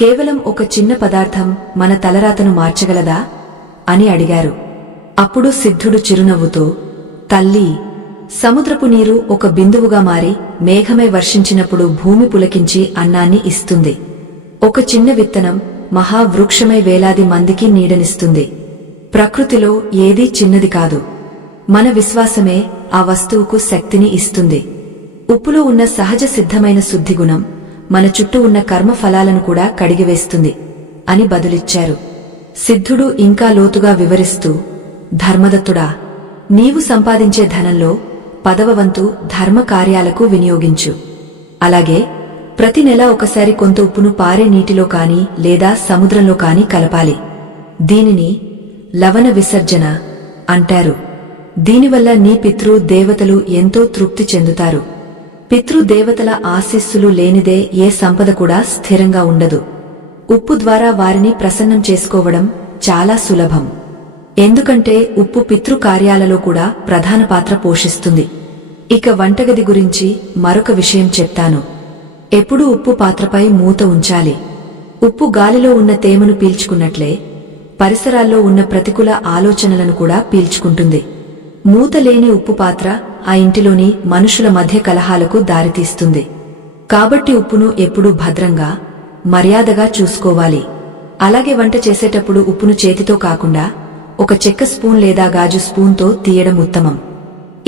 కేవలం ఒక చిన్న పదార్థం మన తలరాతను మార్చగలదా అని అడిగారు. అప్పుడు సిద్ధుడు చిరునవ్వుతో, తల్లీ, సముద్రపు నీరు ఒక బిందువుగా మారి మేఘమై వర్షించినప్పుడు భూమి పులకించి అన్నాన్ని ఇస్తుంది. ఒక చిన్న విత్తనం మహావృక్షమై వేలాది మందికి నీడనిస్తుంది. ప్రకృతిలో ఏదీ చిన్నది కాదు. మన విశ్వాసమే ఆ వస్తువుకు శక్తిని ఇస్తుంది. ఉప్పులో ఉన్న సహజ సిద్ధమైన శుద్ధిగుణం మన చుట్టూ ఉన్న కర్మ ఫలాలను కూడా కడిగివేస్తుంది అని బదులిచ్చారు. సిద్ధుడు ఇంకా లోతుగా వివరిస్తూ, ధర్మదత్తుడా, నీవు సంపాదించే ధనంలో 10వ వంతు ధర్మ కార్యాలకు వినియోగించు. అలాగే ప్రతి నెలా ఒకసారి కొంత ఉప్పును పారే నీటిలో కాని లేదా సముద్రంలో కాని కలపాలి. దీనిని లవణ విసర్జన అంటారు. దీనివల్ల నీ పితృ దేవతలు ఎంతో తృప్తి చెందుతారు. పితృదేవతల ఆశీస్సులు లేనిదే ఏ సంపద కూడా స్థిరంగా ఉండదు. ఉప్పు ద్వారా వారిని ప్రసన్నం చేసుకోవడం చాలా సులభం. ఎందుకంటే ఉప్పు పితృ కార్యాలలో కూడా ప్రధాన పాత్ర పోషిస్తుంది. ఇక వంటగది గురించి మరొక విషయం చెప్తాను. ఎప్పుడూ ఉప్పు పాత్రపై మూత ఉంచాలి. ఉప్పు గాలిలో ఉన్న తేమను పీల్చుకున్నట్లే పరిసరాల్లో ఉన్న ప్రతికూల ఆలోచనలను కూడా పీల్చుకుంటుంది. మూత లేని ఉప్పు పాత్ర ఆ ఇంటిలోని మనుషుల మధ్య కలహాలకు దారితీస్తుంది. కాబట్టి ఉప్పును ఎప్పుడూ భద్రంగా, మర్యాదగా చూసుకోవాలి. అలాగే వంట చేసేటప్పుడు ఉప్పును చేతితో కాకుండా ఒక చెక్క స్పూన్ లేదా గాజు స్పూన్తో తీయడం ఉత్తమం.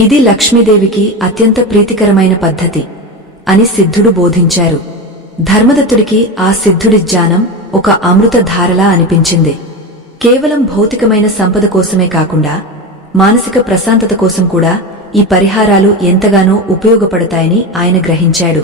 ఇది లక్ష్మీదేవికి అత్యంత ప్రీతికరమైన పద్ధతి అని సిద్ధుడు బోధించారు. ధర్మదత్తుడికి ఆ సిద్ధుడి జ్ఞానం ఒక అమృత ధారలా అనిపించింది. కేవలం భౌతికమైన సంపద కోసమే కాకుండా మానసిక ప్రశాంతత కోసం కూడా ఈ పరిహారాలు ఎంతగానో ఉపయోగపడతాయని ఆయన గ్రహించాడు.